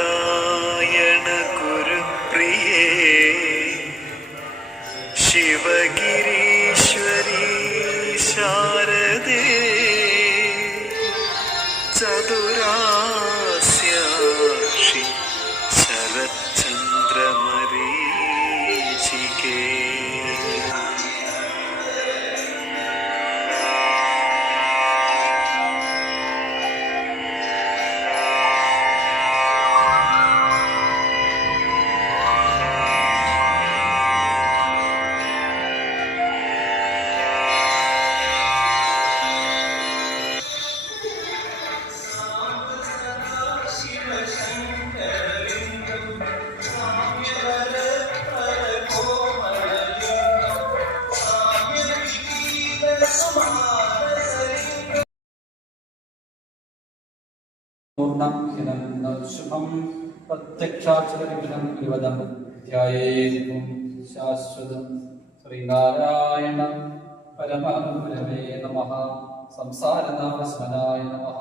ജയനാരായണ ഗുരുപ്രിയേ ശിവഗിരീശ്വരി ശാരദേ ചതുരാസ്യാക്ഷി ശരത്ചന്ദ്രമരീചികേ. ശുഭം പ്രത്യക്ഷാക്ഷരവിഗ്രഹം ഗുരുവദം ധ്യായേതും ശാശ്വതം ശ്രീനാരായണ പരമഗുരവേ നമഃ. സംസാരനാമസ്മരായ നമഃ.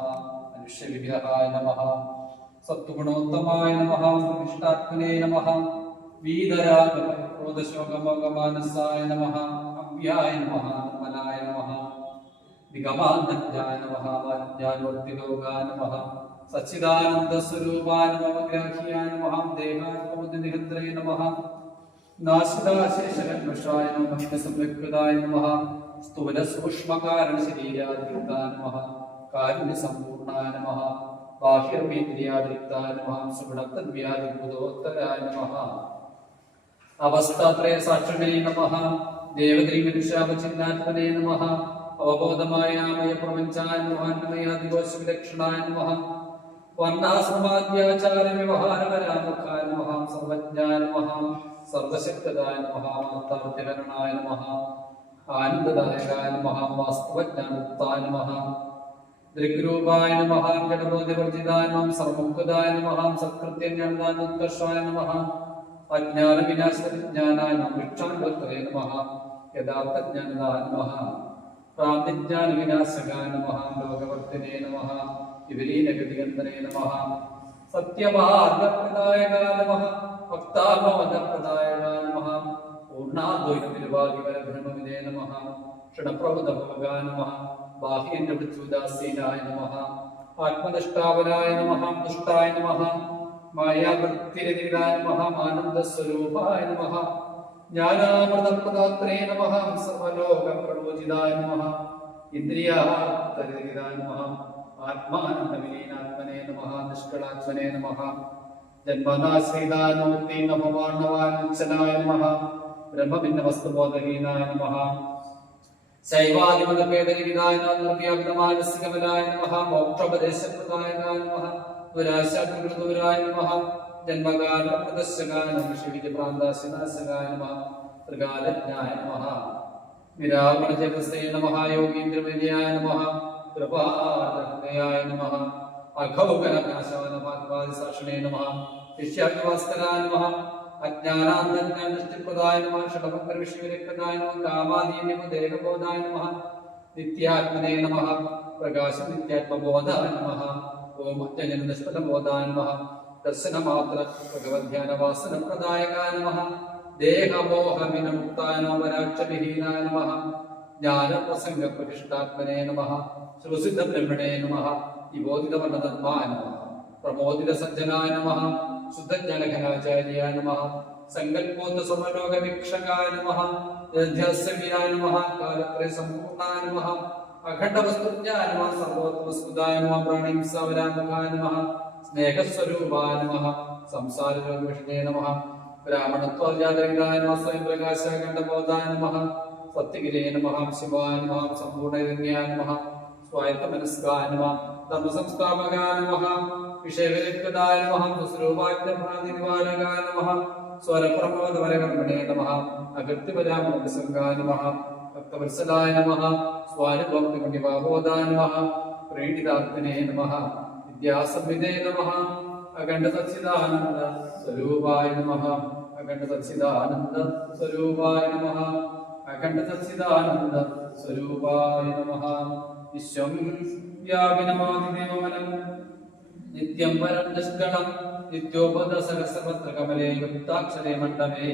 മനുഷ്യവിഗ്രഹായ നമഃ. സത്വഗുണോത്തമായ നമഃ. ഇഷ്ടാത്മനേ നമഃ. വീതരാഗമക്രോധശോകമോകമാനസായ നമഃ. അവ്യായ നമഃ. നിർമ്മലായ നമഃ. നിഗമാന്തജ്ഞായ നമഃ. ജ്ഞാനോർത്തിലോകായ നമഃ. സച്ചിദാനന്ദസ്വരൂപായ നമഃ. ഗ്രാഹ്യായ നമഃ. ദേഹാത്മബുദ്ധിനിഹന്ത്രേ നമഃ. നാശിതാശേഷകന്മഷായ നമഃ. സംരക്ഷതായ നമഃ. സ്ഥൂലസൂക്ഷ്മകാരണശരീരാധികൃതായ നമഃ. കാരുണ്യസമ്പൂർണായ നമഃ. ബാഹ്യർമേന്ദ്രിയാധികൃതായ നമഃ. സുഗുണതദ്വ്യാധിഭൂതോത്തരായ നമഃ. അവസ്ഥാത്രയ സാക്ഷിണേ നമഃ. ദേവതീമനുഷ്യാവചിന്നാത്മനേ നമഃ. അവബോധമായ പ്രപഞ്ചായ മഹാന്മയാദികോശവിലക്ഷണായ നമഃ. വർണ്ണാശ്രമാദ്യാചാര്യവ്യവഹാരപരാമുഖായ നമഃ. സർവജ്ഞായ നമഃ. സർവശക്തദായ നമഃ. മാതാർത്തിഹരണായ നമഃ. ആനന്ദദായകായ നമഃ. വാസ്തവജ്ഞാനദായ നമഃ. ദൃഗ്രൂപായ നമഃ. ജഡബോധവർജിതായ നമഃ. സർവമുക്തദായ നമഃ. സത്കൃത്യജ്ഞാനദാനോത്കർഷായ നമഃ. അജ്ഞാനവിനാശവിജ്ഞാനായ നമഃ. വിക്ഷാന്തത്രേ നമഃ. യഥാർത്ഥജ്ഞാനദായ നമഃ. പ്രാന്തിജ്ഞാനവിനാശകായ നമഃ. ലോകവർത്തിനേ നമഃ. വിപരീതഗതികന്ധനേ നമഃ. സത്യമാർഗപ്രദായകായ നമഃ. ഭക്താമോദപ്രദായകായ നമഃ. പൂർണ്ണാദ്വൈതനിർവാഹിപരബ്രഹ്മവിദേ നമഃ. ക്ഷണപ്രഭുതഭോഗായ നമഃ. ബാഹ്യനിവൃത്യുദാസീനായ നമഃ. ആത്മനിഷ്ഠാവനായ നമഃ. ദുഷ്ടായ നമഃ. മായാവൃത്തിരതിരായ നമഃ. ആനന്ദസ്വരൂപായ നമഃ. ജ്ഞാനാമൃതപ്രദാത്രേ നമഃ. സർവലോകപ്രലോചിതായ നമഃ. ഇന്ദ്രിയാർത്ഥരഹിതായ നമഃ. ആത്മാനന്ദവിലീനാത്മനേ നമഃ. നിഷ്കളാത്മനേ നമഃ. ജന്മനാശ്രീതാനോത്തീർണഭവാർണവാനുച്ഛനായ നമഃ. ബ്രഹ്മഭിന്നവസ്തുബോധഹീനായ നമഃ. ശൈവാദിമതഭേദരഹിതായ നിർവ്യാപ്തമാനസികമലായ നമഃ. മോക്ഷോപദേശപ്രദായകായ നമഃ. ദുരാശാകൃതദൂരായ നമഃ. ജന്മകാലപ്രദശകായ നമഃ. ശിവിജപ്രാന്താശനാശകായ നമഃ. ത്രികാലജ്ഞായ നമഃ. വിരാവണജഗസേ നമഃ. യോഗീന്ദ്രവിദ്യായ നമഃ. കൃപാർദ്രഹൃദയായ നമഃ. അഘൗകരനാശായ നമഃ. സാക്ഷിണേ നമഃ. ശിഷ്യാദിവാസ്കരായ നമഃ. അജ്ഞാനാന്തജ്ഞാനനിഷ്ഠപ്രദായ നമഃ. ഷഡഭക്തവിഷയവിരക്തനായ നമഃ. കാമാദീന്യമദേഹബോധായ നമഃ. നിത്യാത്മനേ നമഃ. പ്രകാശം നിത്യാത്മബോധായ നമഃ. ഓം അജ്ഞാനനിഷ്ഫലബോധായ നമഃ. ദർശനമാത്ര ഭഗവദ്ധ്യാനവാസനപ്രദായകായ നമഃ. ദേഹമോഹവിനമുക്തായ നമഃ. പരാക്ഷവിഹീനായ നമഃ. ജ്ഞാനപ്രസംഗപ്രതിഷ്ഠാത്മനേ നമഃ. ശ്രുസിദ്ധബ്രഹ്മണേ നമഃ. വിബോധിതവർണതന്മായ നമഃ. പ്രമോദിതസജ്ജനായ നമഃ. ശുദ്ധജ്ഞാനഘനാചാര്യായ നമഃ. സങ്കല്പോദ്ധസമലോകവീക്ഷകായ നമഃ. യജ്ഞസ്യവിയായ നമഃ. കാലത്രയസമ്പൂർണായ നമഃ. അഖണ്ഡവസ്തുജ്ഞായ നമഃ. സർവോത്തമസ്തുതായ നമഃ. പ്രാണിംസവരാമുഖായ നമഃ. സ്നേഹസ്വരൂപായ നമഃ. സംസാരരോഗവിഷ്ണേ നമഃ. ബ്രാഹ്മണത്വജാതരഹിതായ നമഃ. സ്വയംപ്രകാശാഖണ്ഡബോധായ നമഃ. സത്യഗിരേ നമഃ. ശിവായ നമഃ. സമ്പൂർണ്ണയജ്ഞായ നമഃ. സ്വായത്തമനസ്കായ നമഃ. ധർമ്മസംസ്ഥാപകായ നമഃ. വിഷയവിരക്തദായ നമഃ. സുസ്വരൂപാജ്ഞപ്രാതിനിവാരകായ നമഃ. സ്വരപ്രമോദവരകർമ്മണേ നമഃ. അകൃത്യപരാമോദസംഗായ നമഃ. ഭക്തവത്സലായ നമഃ. സ്വാനുഭക്തിപണ്ഡിവാബോധായ നമഃ. പ്രീണിതാത്മനേ നമഃ. വിദ്യാസംവിദേ നമഃ. അഖണ്ഡ സച്ചിദാനന്ദ സ്വരൂപായ നമഃ. അഖണ്ഡ സച്ചിദാനന്ദ സ്വരൂപായ നമഃ. അഖണ്ഡ സച്ചിദാനന്ദ സ്വരൂപായ നമഃ. വിശ്വം വ്യാപിനമാതിദേവമനം നിത്യം പരം നിഷ്കളം നിത്യോപദസഹസ്രപത്രകമലേ യുക്താക്ഷരേ മണ്ഡപേ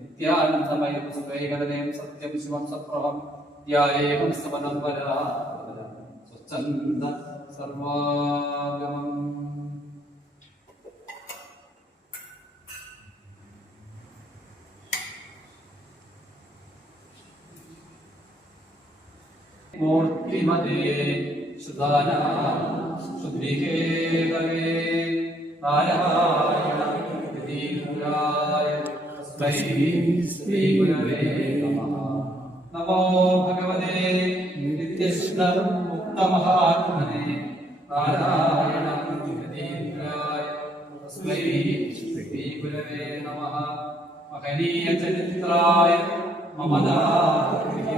നിത്യാനന്ദമയ പുസ്തകേകലനയം സത്യം ശിവം സപ്രഭം ധ്യായേകം സമനം പരാ സ്വച്ഛന്ദ സർവാഗമം. മൂർത്തിമതേ സുധാനാ ശുദ്ധികേകലേ നാരായണ യതീന്ദ്രായ തസ്മൈ ശ്രീ ഗുരവേ നമഃ. നമോ ഭഗവതേ നിത്യകൃഷ്ണ മുക്തമഹാത്മനെ നാരായണ യതീന്ദ്രായ തസ്മൈ ശ്രീ ഗുരവേ നമഃ. മഹനീയ ചരിത്രായ മമതാത്മനെ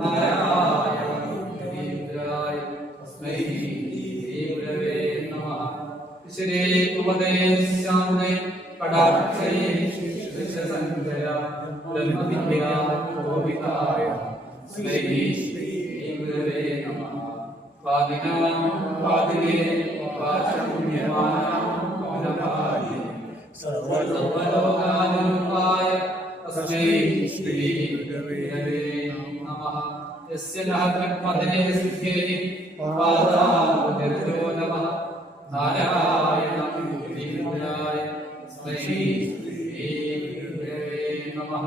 നാരായണ യതീന്ദ്രായ തസ്മൈ ശ്രീ ഗുരവേ നമഃ. ശ്രീ ഉപദേശാന്തേ കടാക്ഷൈ ശിഷ്യസംഗയ ബ്രഹ്മവിദ്യാ കോവിതായ തസ്മൈ ശ്രീ ഗുരവേ നമഃ. പാദിനാം പാദിനേ പാശമ്യമാനാം പൗനഭാഗേ സർവലോകാനുപായ തസ്മൈ ശ്രീ ഗുരവേ നമഃ. യസ്യ നാഗപദേ സിദ്ധേ പാദാംബുജോ നമഃ. നാരായണ യതീന്ദ്രായ തസ്മൈ ശ്രീ ഗുരവേ നമഃ.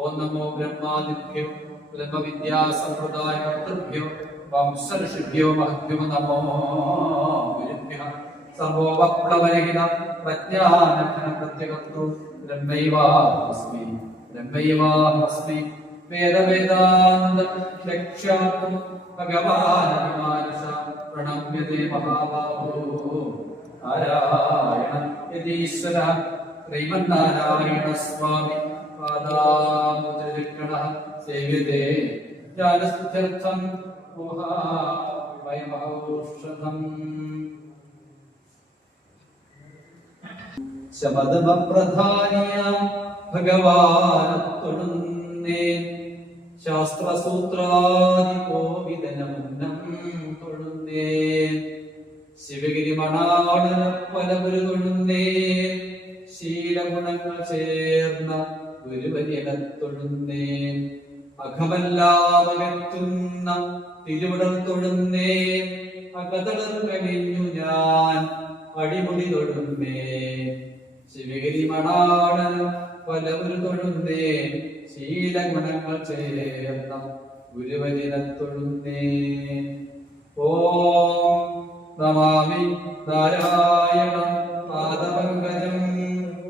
ഓം നമോ ബ്രഹ്മാദിഭ്യോ ബ്രഹ്മവിദ്യാസമ്പ്രദായ കർത്തൃഭ്യോ വംശഋഷിഭ്യോ മഹദ്ഭ്യോ നമോ ഗുരുഭ്യഃ. സർവോപപ്ലവരഹിത പ്രജ്ഞാനഘന പ്രത്യഗത്തു ബ്രഹ്മൈവാസ്മി ബ്രഹ്മൈവാസ്മി. വേദവേദാന്ത ലക്ഷ്യാർത്ഥം ഭഗവാനുമാനുഷ പ്രണമ്യതേ മഹാബാഹോ. നാരായണ യതീശ്വര ശ്രീമന്നാരായണ സ്വാമി പാദാംബുജരിക്ഷണഃ സേവ്യതേ ജ്ഞാനസിദ്ധ്യർത്ഥം മോഹാവയമൗഷധം. ശമദമപ്രധാനിയാം ഭഗവാനത്തൊഴുന്നേ ശാസ്ത്രസൂത്രാദി കോവിദനമുന്നം തൊഴുന്നേ. ശിവഗിരിമണാളന പലവരു തൊഴുന്നേ. ശീലഗുണങ്ങൾ ചേർന്ന ഗുരുവര്യനെ തൊഴുന്നേ. അഖമെല്ലാമകറ്റുന്ന തിരുവിടൽ തൊഴുന്നേ. അകതളർ കഴിഞ്ഞു ഞാൻ അടിമുടി തൊഴുന്നേ. ശിവഗിരിമണാളന പലവരു തൊഴുന്നേ. ശീലഗുണങ്ങൾ ചേർന്ന ഗുരുവര്യനെ തൊഴുന്നേ. ഓം നമാമി നാരായണ പാദപങ്കജം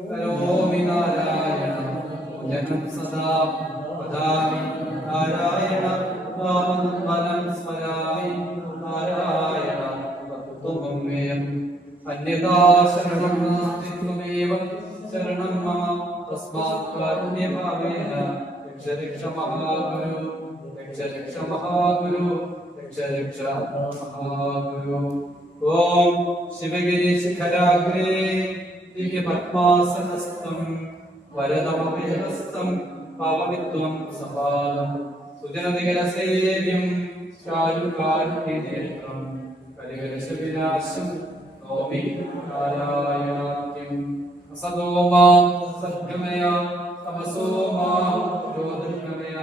കരോമി നാരായണ ജനം സദാ വദാമി നാരായണ നാമം സ്മരാമി നാരായണ തത്വമേയം അന്യഥാ ശരണം നാസ്തി ത്വമേവ ശരണം മമ തസ്മാത് കാരുണ്യഭാവേന രക്ഷ രക്ഷ മഹാഗുരു രക്ഷ രക്ഷ മഹാഗുരു രക്ഷ രക്ഷ മഹാഗുരു. ഓം ശിവഗിരി ശിഖരാഗ്രേ ദിവ്യപദ്മാസനസ്ഥം വരദമഭയഹസ്തം പാവമിത്വം സപാദം സുജനനികരസേവ്യം ചാരുകാരുണ്യനേത്രം കലികലശവിനാശം നോമി നാരായണാഖ്യം. അസതോ മാ സദ്ഗമയ തമസോ മാ ജ്യോതിർഗമയ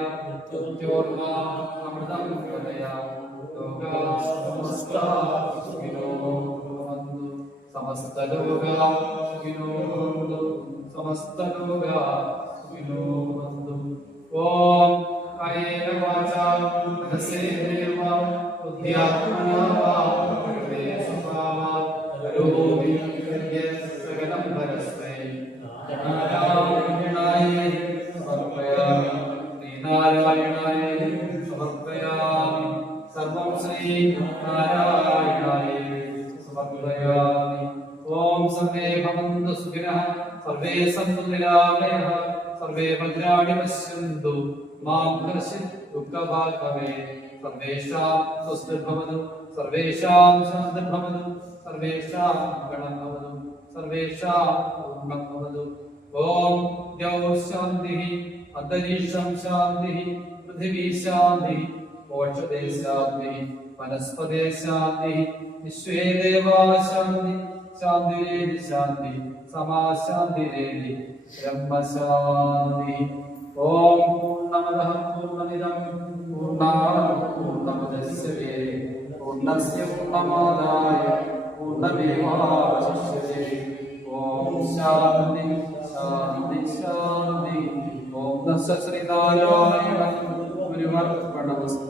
മൃത്യോർമാ അമൃതം ഗമയ. ലോകാ സമസ്താ സുഖിനോ ഭവന്തു സമസ്ത ലോകാ സുഖിനോ ഭവന്തു സമസ്ത ലോകാ സുഖിനോ ഭവന്തു. ഓം കായേന വാചാ മനസേന ബുദ്ധ്യാത്മനാ വാ പ്രകൃതേ സ്വഭാവാത് കരോമി സകലം പരസ്മൈ നാരായണായ സമർപ്പയാമി. ശ്രീനാരായണായ സമർപ്പയാമി. സർവം ശ്രീ നാരായണായ സമർപ്പയാമി. ഓം സർവേ ഭവന്തു സുഖിനഃ സർവേ സന്തു നിരാമയഃ സർവേ ഭദ്രാണി പശ്യന്തു മാ കശ്ചിത് ദുഃഖഭാഗ് ഭവേത്. സർവേഷാം സ്വസ്തിർഭവതു സർവേഷാം ശാന്തിർഭവതു സർവേഷാം മംഗളം ഭവതു സർവേഷാം പൂർണ്ണം ഭവതു. ഓം ദ്യൗ ശാന്തിഃ അന്തരീക്ഷം ശാന്തിഃ പൃഥിവീ ശാന്തിഃ മോക്ഷദേ ശാന്തി വനസ്പതേ ശാന്തി വിശ്വേ ദേവാ ശാന്തി ശാന്തിരേതി ശാന്തി സമാശാന്തിരേതി ബ്രഹ്മശാന്തി. ഓം പൂർണ്ണമദഃ പൂർണ്ണമിദം പൂർണ്ണാത് പൂർണ്ണമുദച്യത്തെ പൂർണ്ണസ്യ പൂർണ്ണമാദായ പൂർണ്ണമേവാവശിഷ്യത്തെ. ഓം ശാന്തി ശാന്തി ശാന്തി. ഓം തസ്സ ശ്രീനാരായണ ഗുരുവർപ്പണമസ്തു.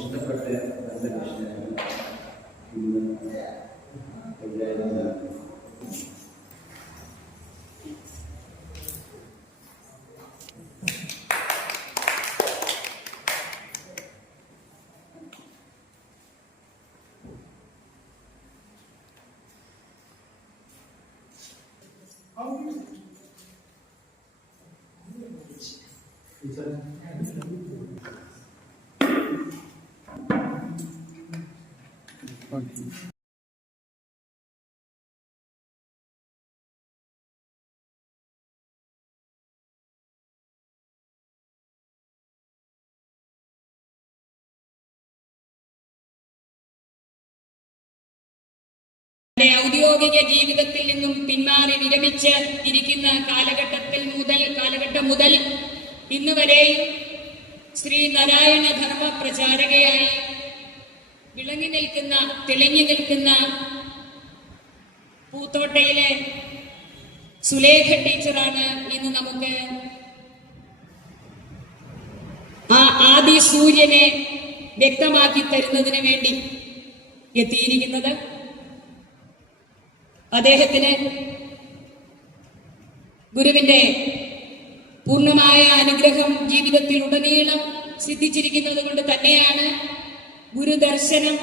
ഇഷ്ടപ്പെട്ട നല്ല വിഷയങ്ങൾ ഇന്ന് ഔദ്യോഗിക ജീവിതത്തിൽ നിന്നും പിന്മാറി വിരമിച്ച് ഇരിക്കുന്ന കാലഘട്ടം മുതൽ ഇന്ന് വരെയും ശ്രീനാരായണ ധർമ്മ പ്രചാരകയായി തെളിഞ്ഞു നിൽക്കുന്ന പൂത്തോട്ടയിലെ സുലേഖ ടീച്ചറാണ് ഇന്ന് നമുക്ക് ആ ആദി സൂര്യനെ വ്യക്തമാക്കി തരുന്നതിന് വേണ്ടി എത്തിയിരിക്കുന്നത്. അദ്ദേഹത്തിന് ഗുരുവിന്റെ പൂർണ്ണമായ അനുഗ്രഹം ജീവിതത്തിൽ ഉടനീളം സിദ്ധിച്ചിരിക്കുന്നത് കൊണ്ട് തന്നെയാണ് ഗുരുദർശനം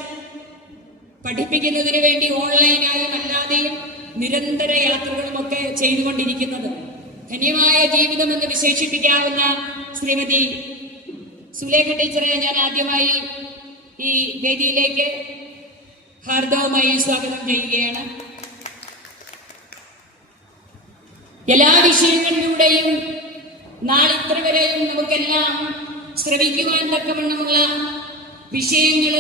പഠിപ്പിക്കുന്നതിന് വേണ്ടി ഓൺലൈനായും അല്ലാതെയും നിരന്തര യാത്രകളുമൊക്കെ ചെയ്തുകൊണ്ടിരിക്കുന്നത്. ധന്യമായ ജീവിതം എന്ന് വിശേഷിപ്പിക്കാവുന്ന ശ്രീമതി സുലേഖ ടീച്ചറെ ഞാൻ ആദ്യമായി ഈ വേദിയിലേക്ക് ഹാർദവമായി സ്വാഗതം ചെയ്യുകയാണ്. എല്ലാ വിഷയങ്ങളിലൂടെയും നാളിത്ര വരെയും നമുക്കെല്ലാം ശ്രവിക്കുവാൻ തക്കവണ്ണമുള്ള വിഷയങ്ങൾ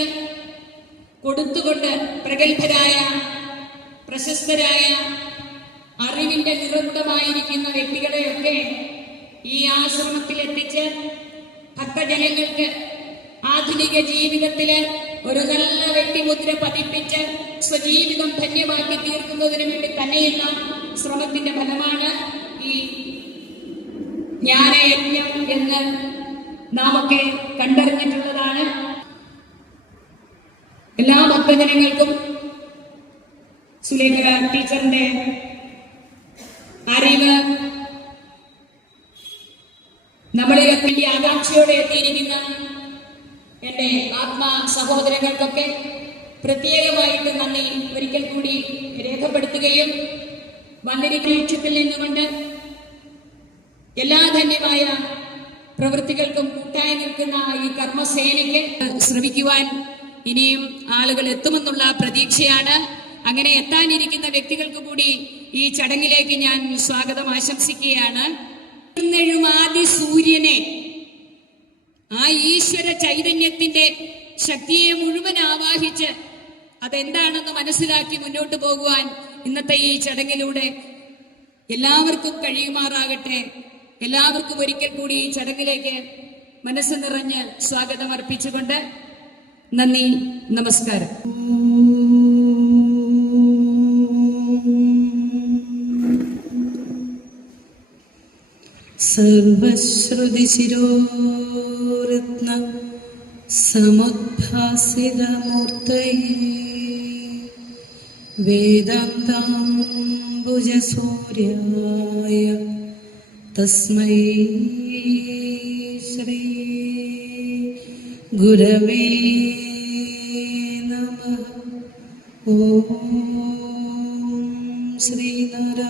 കൊടുത്തുകൊണ്ട് പ്രഗത്ഭരായ പ്രശസ്തരായ അറിവിന്റെ നിറകുടമായിരിക്കുന്ന വ്യക്തികളെയൊക്കെ ഈ ആശ്രമത്തിൽ എത്തിച്ച് ഭക്തജനങ്ങൾക്ക് ആധുനിക ജീവിതത്തില് ഒരു നല്ല വ്യക്തിമുദ്ര പതിപ്പിച്ച് സ്വജീവിതം ധന്യമാക്കി തീർക്കുന്നതിന് വേണ്ടി തന്നെയുള്ള ശ്രമത്തിന്റെ ഫലമാണ് ഈ ജ്ഞാനയജ്ഞം എന്ന് നാമൊക്കെ കണ്ടറിഞ്ഞിട്ടുള്ളതാണ്. എല്ലാ ഭക്തജനങ്ങൾക്കും സുലേഖ ടീച്ചറിന്റെ അറിവ് നമ്മളിലൊക്കെ വേണ്ടി ആകാംക്ഷയോടെ എത്തിയിരിക്കുന്ന എന്റെ ആത്മാ സഹോദരങ്ങൾക്കൊക്കെ പ്രത്യേകമായിട്ട് നന്ദി ഒരിക്കൽ കൂടി രേഖപ്പെടുത്തുകയും വന്നിരിക്കൽ നിന്നുകൊണ്ട് എല്ലാ ധന്യമായ പ്രവൃത്തികൾക്കും കൂട്ടായി നിൽക്കുന്ന ഈ കർമ്മസേനയ്ക്ക് ശ്രമിക്കുവാൻ ഇനിയും ആളുകൾ എത്തുമെന്നുള്ള പ്രതീക്ഷയാണ്. അങ്ങനെ എത്താനിരിക്കുന്ന വ്യക്തികൾക്ക് കൂടി ഈ ചടങ്ങിലേക്ക് ഞാൻ സ്വാഗതം ആശംസിക്കുകയാണ്. ആദി സൂര്യനെ, ആ ഈശ്വര ചൈതന്യത്തിന്റെ ശക്തിയെ മുഴുവൻ ആവാഹിച്ച് അതെന്താണെന്ന് മനസ്സിലാക്കി മുന്നോട്ട് പോകുവാൻ ഇന്നത്തെ ഈ ചടങ്ങിലൂടെ എല്ലാവർക്കും കഴിയുമാറാകട്ടെ. എല്ലാവർക്കും ഒരിക്കൽ കൂടി ഈ ചടങ്ങിലേക്ക് മനസ്സ് നിറഞ്ഞ് സ്വാഗതം അർപ്പിച്ചുകൊണ്ട് നന്ദി, നമസ്കാരം. സർവശ്രുതിശിരോരത്ന സമുദ്ഭാസിതമൂർത്തയേ വേദാന്താംബുജസൂര്യായ തസ്മൈ ശ്രീ ഗുരവേ നമഃ. ഓം ശ്രീനാരായണ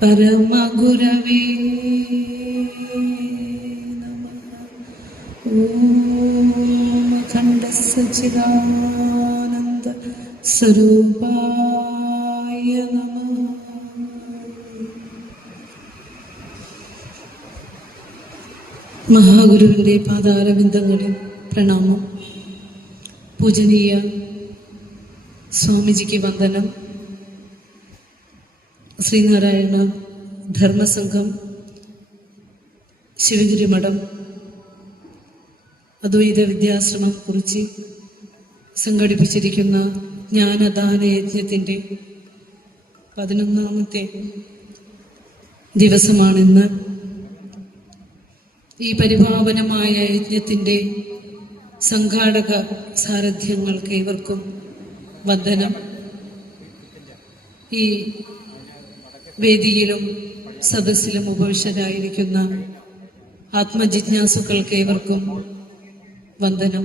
പരമഗുരവേ നമഃ. ഓം അഖണ്ഡ സച്ചിദാനന്ദ സ്വരൂപായ നമഃ. മഹാഗുരുവിൻ്റെ പാതാരബിന്ദങ്ങളിൽ പ്രണാമം. പൂജനീയ സ്വാമിജിക്ക് വന്ദനം. ശ്രീനാരായണ ധർമ്മസംഘം, ശിവഗിരി മഠം, അദ്വൈത വിദ്യാശ്രമം കുറിച്ച് സംഘടിപ്പിച്ചിരിക്കുന്ന ജ്ഞാനദാന യജ്ഞത്തിൻ്റെ 11ാമത്തെ ദിവസമാണിന്ന്. ഈ പരിപാവനമായ യജ്ഞത്തിൻ്റെ സംഘാടക സാരഥ്യങ്ങൾക്ക് ഏവർക്കും വന്ദനം. ഈ വേദിയിലും സദസ്സിലും ഉപവിഷ്ടരായിരിക്കുന്ന ആത്മജിജ്ഞാസുക്കൾക്ക് ഏവർക്കും വന്ദനം.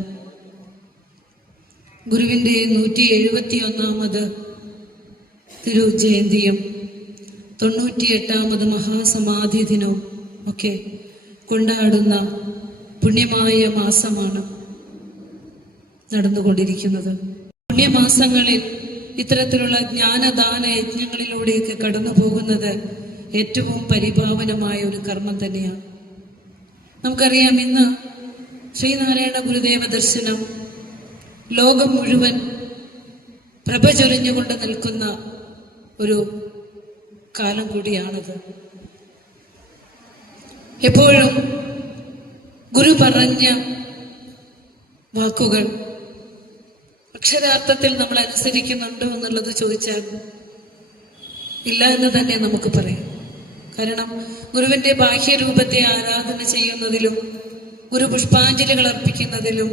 ഗുരുവിൻ്റെ 171ാമത് തിരുജയന്തിയും 98ാമത് മഹാസമാധി ദിനവും ഒക്കെ കൊണ്ടാടുന്ന പുണ്യമായ മാസമാണ് നടന്നുകൊണ്ടിരിക്കുന്നത്. പുണ്യമാസങ്ങളിൽ ഇത്തരത്തിലുള്ള ജ്ഞാനദാന യജ്ഞങ്ങളിലൂടെയൊക്കെ കടന്നു പോകുന്നത് ഏറ്റവും പരിപാവനമായ ഒരു കർമ്മം തന്നെയാണ്. നമുക്കറിയാം, ഇന്ന് ശ്രീനാരായണ ഗുരുദേവ ദർശനം ലോകം മുഴുവൻ പ്രഭ ചൊരിഞ്ഞുകൊണ്ട് നിൽക്കുന്ന ഒരു കാലം കൂടിയാണത്. എപ്പോഴും ഗുരു പറഞ്ഞ വാക്കുകൾ അക്ഷരാർത്ഥത്തിൽ നമ്മൾ അനുസരിക്കുന്നുണ്ടോ എന്നുള്ളത് ചോദിച്ചാൽ ഇല്ല എന്ന് തന്നെ നമുക്ക് പറയാം. കാരണം ഗുരുവിന്റെ ബാഹ്യരൂപത്തെ ആരാധന ചെയ്യുന്നതിലും ഗുരു പുഷ്പാഞ്ജലികൾ അർപ്പിക്കുന്നതിലും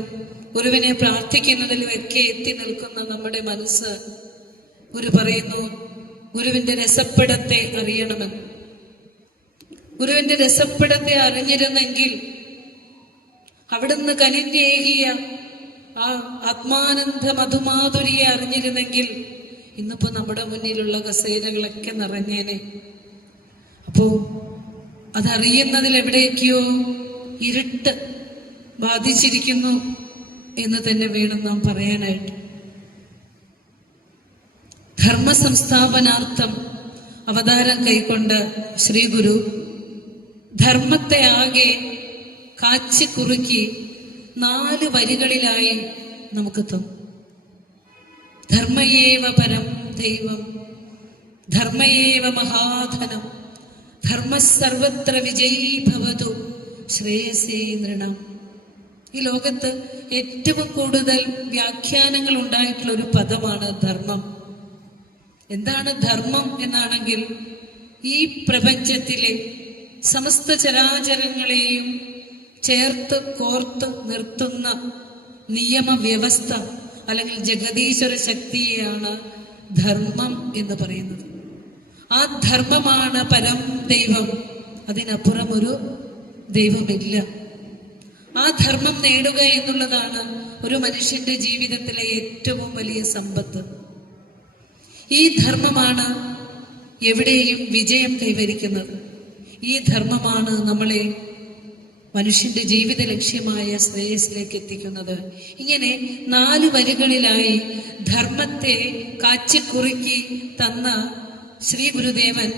ഗുരുവിനെ പ്രാർത്ഥിക്കുന്നതിലും ഒക്കെ എത്തി നിൽക്കുന്ന നമ്മുടെ മനസ്സ്, ഗുരു പറയുന്നു, ഗുരുവിന്റെ രസപ്പെടത്തെ അറിയണമെന്ന്. ഗുരുവിന്റെ രസപ്പെടത്തെ അറിഞ്ഞിരുന്നെങ്കിൽ, അവിടുന്ന് കനിഞ്ഞേകിയ ആ ആത്മാനന്ദ മധുമാധുരിയെ അറിഞ്ഞിരുന്നെങ്കിൽ ഇന്നിപ്പോ നമ്മുടെ മുന്നിലുള്ള കസേരകളൊക്കെ നിറഞ്ഞേനെ. അപ്പോ അതറിയുന്നതിൽ എവിടേക്കോ ഇരുട്ട് ബാധിച്ചിരിക്കുന്നു എന്ന് തന്നെ വേണം നാം പറയാനായിട്ട്. ധർമ്മ സംസ്ഥാപനാർത്ഥം അവതാരം കൈക്കൊണ്ട് ശ്രീ ഗുരു ധർമ്മത്തെ ആകെ കാച്ചിക്കുറുക്കി 4 വരികളിലായി നമുക്ക് തന്നു. ധർമ്മയേവ പരം ദൈവം, ധർമ്മയേവ മഹാധനം, ധർമ്മ സർവത്ര വിജയീ ഭവതു ശ്രേയസേ നൃണം. ഈ ലോകത്ത് ഏറ്റവും കൂടുതൽ വ്യാഖ്യാനങ്ങൾ ഉണ്ടായിട്ടുള്ള ഒരു പദമാണ് ധർമ്മം. എന്താണ് ധർമ്മം എന്നാണെങ്കിൽ, ഈ പ്രപഞ്ചത്തിലെ സമസ്ത ചരാചരങ്ങളെയും ചേർത്ത് കോർത്ത് നിർത്തുന്ന നിയമവ്യവസ്ഥ അല്ലെങ്കിൽ ജഗദീശ്വര ശക്തിയെയാണ് ധർമ്മം എന്ന് പറയുന്നത്. ആ ധർമ്മമാണ് പരം ദൈവം. അതിനപ്പുറം ഒരു ദൈവമില്ല. ആ ധർമ്മം നേടുക എന്നുള്ളതാണ് ഒരു മനുഷ്യന്റെ ജീവിതത്തിലെ ഏറ്റവും വലിയ സമ്പത്ത്. ഈ ധർമ്മമാണ് എവിടെയും വിജയം കൈവരിക്കുന്നത്. ഈ ധർമ്മമാണ് നമ്മളെ മനുഷ്യന്റെ ജീവിത ലക്ഷ്യമായ ശ്രേയസിലേക്ക് എത്തിക്കുന്നത്. ഇങ്ങനെ 4 വരികളിലായി ധർമ്മത്തെ കാച്ചിക്കുറുക്കി തന്ന ശ്രീ ഗുരുദേവൻ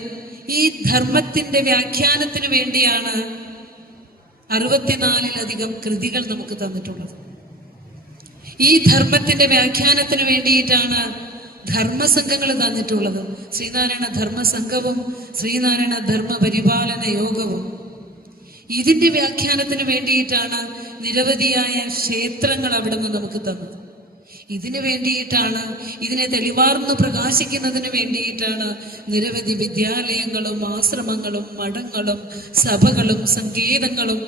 ഈ ധർമ്മത്തിന്റെ വ്യാഖ്യാനത്തിന് വേണ്ടിയാണ് 64-ലധികം കൃതികൾ നമുക്ക് തന്നിട്ടുള്ളത്. ഈ ധർമ്മത്തിന്റെ വ്യാഖ്യാനത്തിന് വേണ്ടിയിട്ടാണ് ധർമ്മസംഘങ്ങൾ തന്നിട്ടുള്ളത്. ശ്രീനാരായണ ധർമ്മസംഘവും ശ്രീനാരായണ ധർമ്മ പരിപാലന യോഗവും. ഇതിന്റെ വ്യാഖ്യാനത്തിന് വേണ്ടിയിട്ടാണ് നിരവധിയായ ക്ഷേത്രങ്ങൾ അവിടെ നിന്ന് നമുക്ക് തന്നത്. ഇതിനു വേണ്ടിയിട്ടാണ്, ഇതിനെ തെളിവാർന്നു പ്രകാശിക്കുന്നതിന് വേണ്ടിയിട്ടാണ് നിരവധി വിദ്യാലയങ്ങളും ആശ്രമങ്ങളും മഠങ്ങളും സഭകളും സങ്കേതങ്ങളും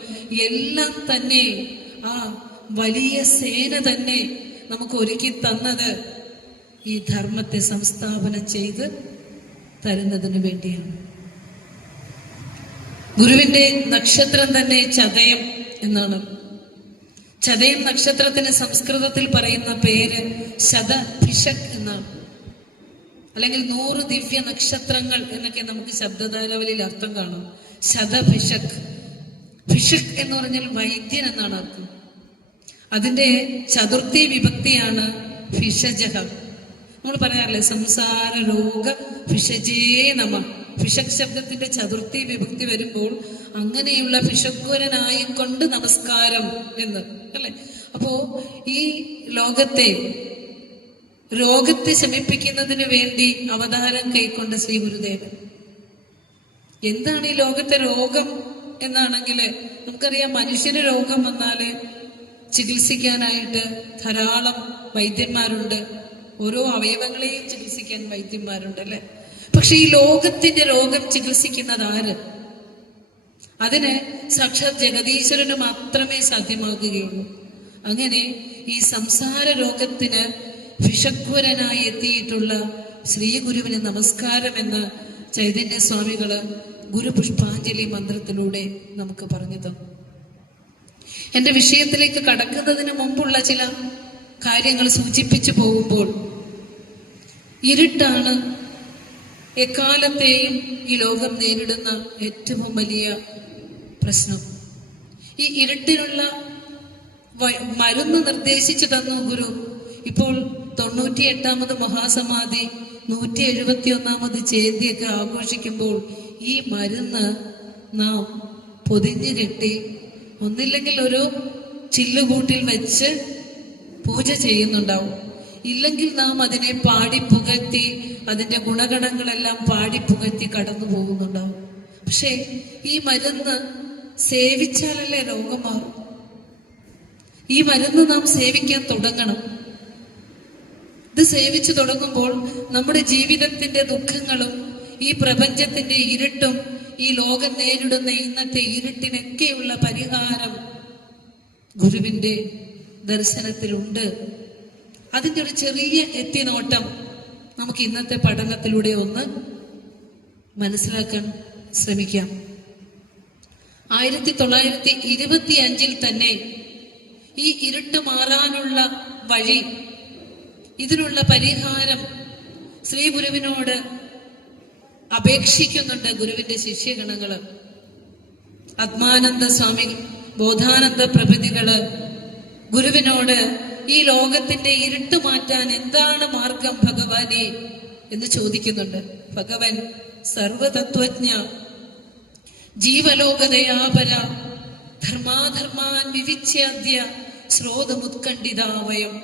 എല്ലാം തന്നെ ആ വലിയ സേന തന്നെ നമുക്ക് ഒരുക്കി തന്നത് ഈ ധർമ്മത്തെ സംസ്ഥാപനം ചെയ്ത് തരുന്നതിന് വേണ്ടിയാണ്. ഗുരുവിന്റെ നക്ഷത്രം തന്നെ ചതയം എന്നാണ്. ചതയം നക്ഷത്രത്തിന് സംസ്കൃതത്തിൽ പറയുന്ന പേര് ശതഭിഷക് എന്നാണ്. അല്ലെങ്കിൽ 100 ദിവ്യ നക്ഷത്രങ്ങൾ എന്നൊക്കെ നമുക്ക് ശബ്ദധാരാവലിയിൽ അർത്ഥം കാണും. ശതഭിഷക്. ഭിഷക് എന്ന് പറഞ്ഞാൽ വൈദ്യൻ എന്നാണ് അർത്ഥം. അതിന്റെ ചതുർത്ഥി വിഭക്തിയാണ് ഭിഷജഹ. നമ്മൾ പറയാറില്ലേ സംസാര രോഗ ഭിഷജേ നമ. ഭിഷക് ശബ്ദത്തിന്റെ ചതുർത്ഥി വിഭക്തി വരുമ്പോൾ അങ്ങനെയുള്ള ഭിഷഗ്വരനായിക്കൊണ്ട് നമസ്കാരം എന്ന് അല്ലെ. അപ്പോ ഈ രോഗത്തെ ശമിപ്പിക്കുന്നതിന് വേണ്ടി അവതാരം കൈക്കൊണ്ട ശ്രീ ഗുരുദേവൻ. എന്താണ് ഈ ലോകത്തെ രോഗം എന്നാണെങ്കിൽ നമുക്കറിയാം, മനുഷ്യന് രോഗം വന്നാല് ചികിത്സിക്കാനായിട്ട് ധാരാളം വൈദ്യന്മാരുണ്ട്. ഓരോ അവയവങ്ങളെയും ചികിത്സിക്കാൻ വൈദ്യന്മാരുണ്ട് അല്ലെ. പക്ഷെ ഈ ലോകത്തിന്റെ രോഗം ചികിത്സിക്കുന്നത് ആര്? അതിന് സാക്ഷാത് ജഗദീശ്വരന് മാത്രമേ സാധ്യമാകുകയുള്ളൂ. അങ്ങനെ ഈ സംസാര രോഗത്തിന് ഭിഷഗ്വരനായി എത്തിയിട്ടുള്ള ശ്രീ ഗുരുവിന് നമസ്കാരം എന്ന് ചൈതന്യ സ്വാമികള് ഗുരുപുഷ്പാഞ്ജലി മന്ത്രത്തിലൂടെ നമുക്ക് പറഞ്ഞു തന്നു. എന്റെ വിഷയത്തിലേക്ക് കടക്കുന്നതിന് മുമ്പുള്ള ചില കാര്യങ്ങൾ സൂചിപ്പിച്ചു പോകുമ്പോൾ, ഇരുട്ടാണ് എക്കാലത്തെയും ഈ ലോകം നേരിടുന്ന ഏറ്റവും വലിയ പ്രശ്നം. ഈ ഇരുട്ടിനുള്ള മരുന്ന് നിർദ്ദേശിച്ചു തന്നു ഗുരു. ഇപ്പോൾ 98ാമത് മഹാസമാധി 171ാമത് ജയന്തിയൊക്കെ ആഘോഷിക്കുമ്പോൾ ഈ മരുന്ന് നാം പൊതിഞ്ഞു കെട്ടി ഒന്നില്ലെങ്കിൽ ഒരു ചില്ലുകൂട്ടിൽ വെച്ച് പൂജ ചെയ്യുന്നുണ്ടാവും. ഇല്ലെങ്കിൽ നാം അതിനെ പാടിപ്പുകഴ്ത്തി അതിന്റെ ഗുണഗണങ്ങളെല്ലാം പാടിപ്പുകഴ്ത്തി കടന്നു പോകുന്നുണ്ടാവും. പക്ഷെ ഈ മരുന്ന് സേവിച്ചാലല്ലേ രോഗം മാറും. ഈ മരുന്ന് നാം സേവിക്കാൻ തുടങ്ങണം. ഇത് സേവിച്ചു തുടങ്ങുമ്പോൾ നമ്മുടെ ജീവിതത്തിന്റെ ദുഃഖങ്ങളും ഈ പ്രപഞ്ചത്തിന്റെ ഇരുട്ടും ഈ ലോകം നേരിടുന്ന ഇന്നത്തെ ഇരുട്ടിനൊക്കെയുള്ള പരിഹാരം ഗുരുവിന്റെ ദർശനത്തിലുണ്ട്. അതിന്റെ ഒരു ചെറിയ എത്തിനോട്ടം നമുക്ക് ഇന്നത്തെ പഠനത്തിലൂടെ ഒന്ന് മനസ്സിലാക്കാൻ ശ്രമിക്കാം. 1925 തന്നെ ഈ ഇരുട്ട് മാറാനുള്ള വഴി, ഇതിനുള്ള പരിഹാരം ശ്രീ ഗുരുവിനോട് അപേക്ഷിക്കുന്നുണ്ട് ഗുരുവിന്റെ ശിഷ്യഗണങ്ങള്. ആത്മാനന്ദ സ്വാമി, ബോധാനന്ദ പ്രഭൃതികള് ഗുരുവിനോട് ഈ ലോകത്തിന്റെ ഇരുട്ട് മാറ്റാൻ എന്താണ് മാർഗം ഭഗവാനെ എന്ന് ചോദിക്കുന്നുണ്ട്. ഭഗവൻ സർവതത്വജ്ഞ, ജീവലോകദയാപര, ധർമാധർമാൻ വിവിച്ഛാദ്യ ശ്രോതമുത്കണ്ഠിതാവയം.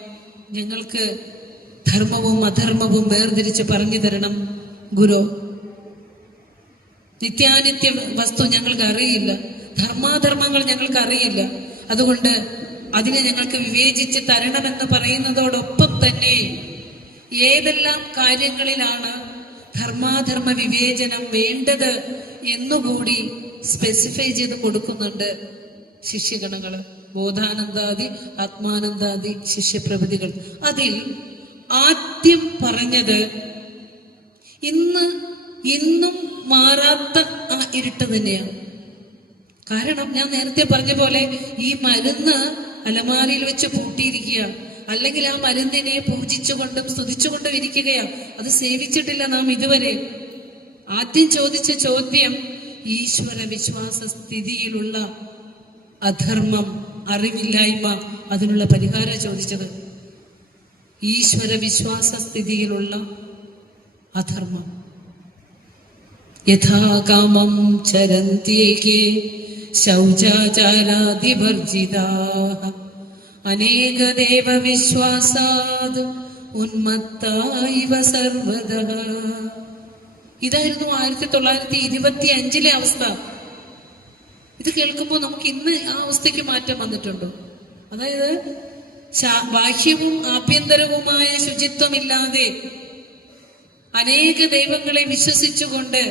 ഞങ്ങൾക്ക് ധർമ്മവും അധർമ്മവും വേർതിരിച്ച് പറഞ്ഞു തരണം ഗുരു. നിത്യാനിത്യ വസ്തു ഞങ്ങൾക്ക് അറിയില്ല, ധർമാധർമ്മങ്ങൾ ഞങ്ങൾക്ക് അറിയില്ല. അതുകൊണ്ട് അതിനെ ഞങ്ങൾക്ക് വിവേചിച്ച് തരണമെന്ന് പറയുന്നതോടൊപ്പം തന്നെ ഏതെല്ലാം കാര്യങ്ങളിലാണ് ധർമാധർമ്മ വിവേചനം വേണ്ടത് എന്നുകൂടി സ്പെസിഫൈ ചെയ്ത് കൊടുക്കുന്നുണ്ട് ശിഷ്യഗണങ്ങള്. ബോധാനന്ദാദി, ആത്മാനന്ദാദി ശിഷ്യപ്രഭൃതികൾ. അതിൽ ആദ്യം പറഞ്ഞത് ഇന്നും മാറാത്ത ആ ഇരുട്ട് തന്നെയാണ്. കാരണം ഞാൻ നേരത്തെ പറഞ്ഞ പോലെ ഈ മരുന്ന് അലമാരയിൽ വെച്ച് പൂട്ടിയിരിക്കുക, അല്ലെങ്കിൽ ആ മരുന്നിനെ പൂജിച്ചുകൊണ്ടും സ്തുതിച്ചുകൊണ്ടും ഇരിക്കുകയാണ്. അത് സേവിച്ചിട്ടില്ല നാം ഇതുവരെ. ആദ്യം ചോദിച്ച ചോദ്യം ഈശ്വര വിശ്വാസ സ്ഥിതിയിലുള്ള അധർമ്മം, അറിവില്ലായ്മ, അതിനുള്ള പരിഹാരം ചോദിച്ചത്. ഈശ്വര വിശ്വാസ സ്ഥിതിയിലുള്ള അധർമ്മം. യഥാകാമം ചരന്ത്യേകേ ശൗചാചാരാദിവർജിതാഃ അനേകദേവ വിശ്വാസാത് ഉന്മത്താ ഇവ സർവദഃ. ഇതായിരുന്നു 1925 അവസ്ഥ. ഇത് കേൾക്കുമ്പോൾ നമുക്ക് ഇന്ന് ആ അവസ്ഥയ്ക്ക് മാറ്റം വന്നിട്ടുണ്ടോ? അതായത് ബാഹ്യവും ആഭ്യന്തരവുമായ ശുചിത്വമില്ലാതെ അനേക ദൈവങ്ങളെ വിശ്വസിച്ചുകൊണ്ട്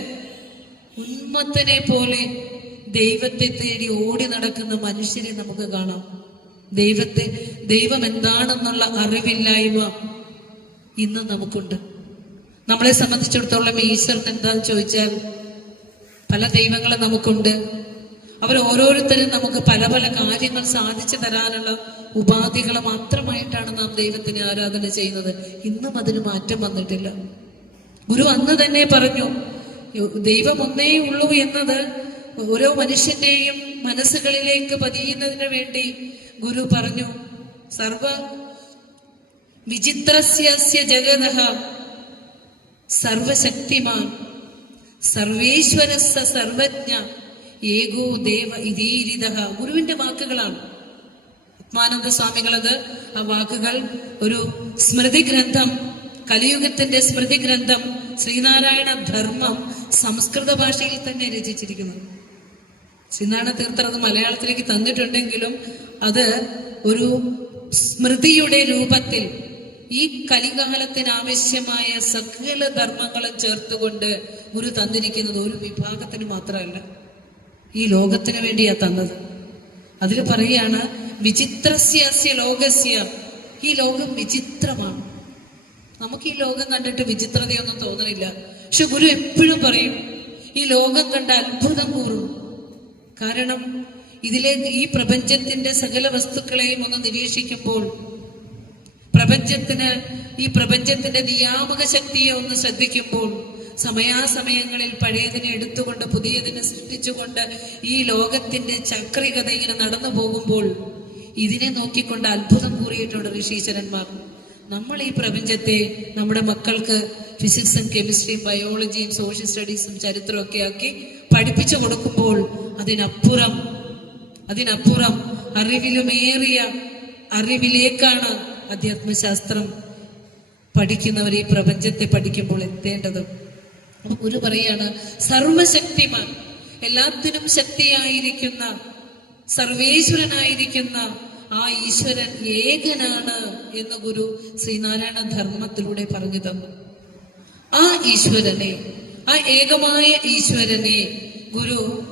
ഉന്മത്തനെ പോലെ ദൈവത്തെ തേടി ഓടി നടക്കുന്ന മനുഷ്യരെ നമുക്ക് കാണാം. ദൈവം എന്താണെന്നുള്ള അറിവില്ലായ്മ ഇന്ന് നമുക്കുണ്ട്. നമ്മളെ സംബന്ധിച്ചിടത്തോളം ഈശ്വരൻ എന്താന്ന് ചോദിച്ചാൽ പല ദൈവങ്ങളും നമുക്കുണ്ട്. അവർ ഓരോരുത്തരും നമുക്ക് പല പല കാര്യങ്ങൾ സാധിച്ചു തരാനുള്ള ഉപാധികൾ മാത്രമായിട്ടാണ് നാം ദൈവത്തിനെ ആരാധന ചെയ്യുന്നത്. ഇന്നും അതിന് മാറ്റം വന്നിട്ടില്ല. ഗുരു അന്ന് തന്നെ പറഞ്ഞു, ദൈവം ഒന്നേ ഉള്ളൂ എന്നത് ഓരോ മനുഷ്യന്റെയും മനസ്സുകളിലേക്ക് പതിയുന്നതിന് വേണ്ടി ഗുരു പറഞ്ഞു. സർവ വിചിത്രസ്യ ജഗതഃ സർവശക്തിമാൻ സർവേശ്വരസ്സ സർവജ്ഞ ഏകോ ദേവ ഇതീരിതഃ. ഗുരുവിന്റെ വാക്കുകളാണ്. ആത്മാനന്ദ സ്വാമികളത് ആ വാക്കുകൾ ഒരു സ്മൃതി ഗ്രന്ഥം, കലിയുഗത്തിന്റെ സ്മൃതി ഗ്രന്ഥം ശ്രീനാരായണ ധർമ്മം സംസ്കൃത ഭാഷയിൽ തന്നെ രചിച്ചിരിക്കുന്നു. ശ്രീനാരായണ തീർത്ഥർ അത് മലയാളത്തിലേക്ക് തന്നിട്ടുണ്ടെങ്കിലും അത് ഒരു സ്മൃതിയുടെ രൂപത്തിൽ ഈ കലികാലത്തിന് ആവശ്യമായ സകല ധർമ്മങ്ങളും ചേർത്തുകൊണ്ട് ഗുരു തന്നിരിക്കുന്നത് ഒരു വിഭാഗത്തിന് മാത്രമല്ല, ഈ ലോകത്തിന് വേണ്ടിയാ തന്നത്. അതിൽ പറയാണ് വിചിത്രസ്യ ലോകസ്യ. ഈ ലോകം വിചിത്രമാണ്. നമുക്ക് ഈ ലോകം കണ്ടിട്ട് വിചിത്രതയൊന്നും തോന്നുന്നില്ല. പക്ഷെ ഗുരു എപ്പോഴും പറയും ഈ ലോകം കണ്ട അത്ഭുതം കൂറും. കാരണം ഈ പ്രപഞ്ചത്തിന്റെ സകല വസ്തുക്കളെയും ഒന്ന് നിരീക്ഷിക്കുമ്പോൾ ഈ പ്രപഞ്ചത്തിന്റെ നിയാമക ശക്തിയെ ഒന്ന് ശ്രദ്ധിക്കുമ്പോൾ സമയാസമയങ്ങളിൽ പഴയതിനെ എടുത്തുകൊണ്ട് പുതിയതിനെ സൃഷ്ടിച്ചുകൊണ്ട് ഈ ലോകത്തിന്റെ ചക്രികത ഇങ്ങനെ നടന്നു പോകുമ്പോൾ ഇതിനെ നോക്കിക്കൊണ്ട് അത്ഭുതം കൂറിയിട്ടുണ്ട് ഋഷീശ്വരന്മാർ. നമ്മൾ ഈ പ്രപഞ്ചത്തെ നമ്മുടെ മക്കൾക്ക് ഫിസിക്സും കെമിസ്ട്രിയും ബയോളജിയും സോഷ്യൽ സ്റ്റഡീസും ചരിത്രവും ഒക്കെ ആക്കി പഠിപ്പിച്ചു കൊടുക്കുമ്പോൾ അതിനപ്പുറം അറിവിലുമേറിയ അറിവിലേക്കാണ് അധ്യാത്മശാസ്ത്രം പഠിക്കുന്നവർ ഈ പ്രപഞ്ചത്തെ പഠിക്കുമ്പോൾ എത്തേണ്ടത്. അപ്പൊ ഗുരു പറയാണ് സർവശക്തിമാൻ, എല്ലാത്തിനും ശക്തിയായിരിക്കുന്ന സർവേശ്വരനായിരിക്കുന്ന ആ ഈശ്വരൻ ഏകനാണ് എന്ന് ഗുരു ശ്രീനാരായണ ധർമ്മത്തിലൂടെ പറഞ്ഞു തന്നു. ആ ഈശ്വരനെ, ആ ഏകമായ ഈശ്വരനെ ഗുരു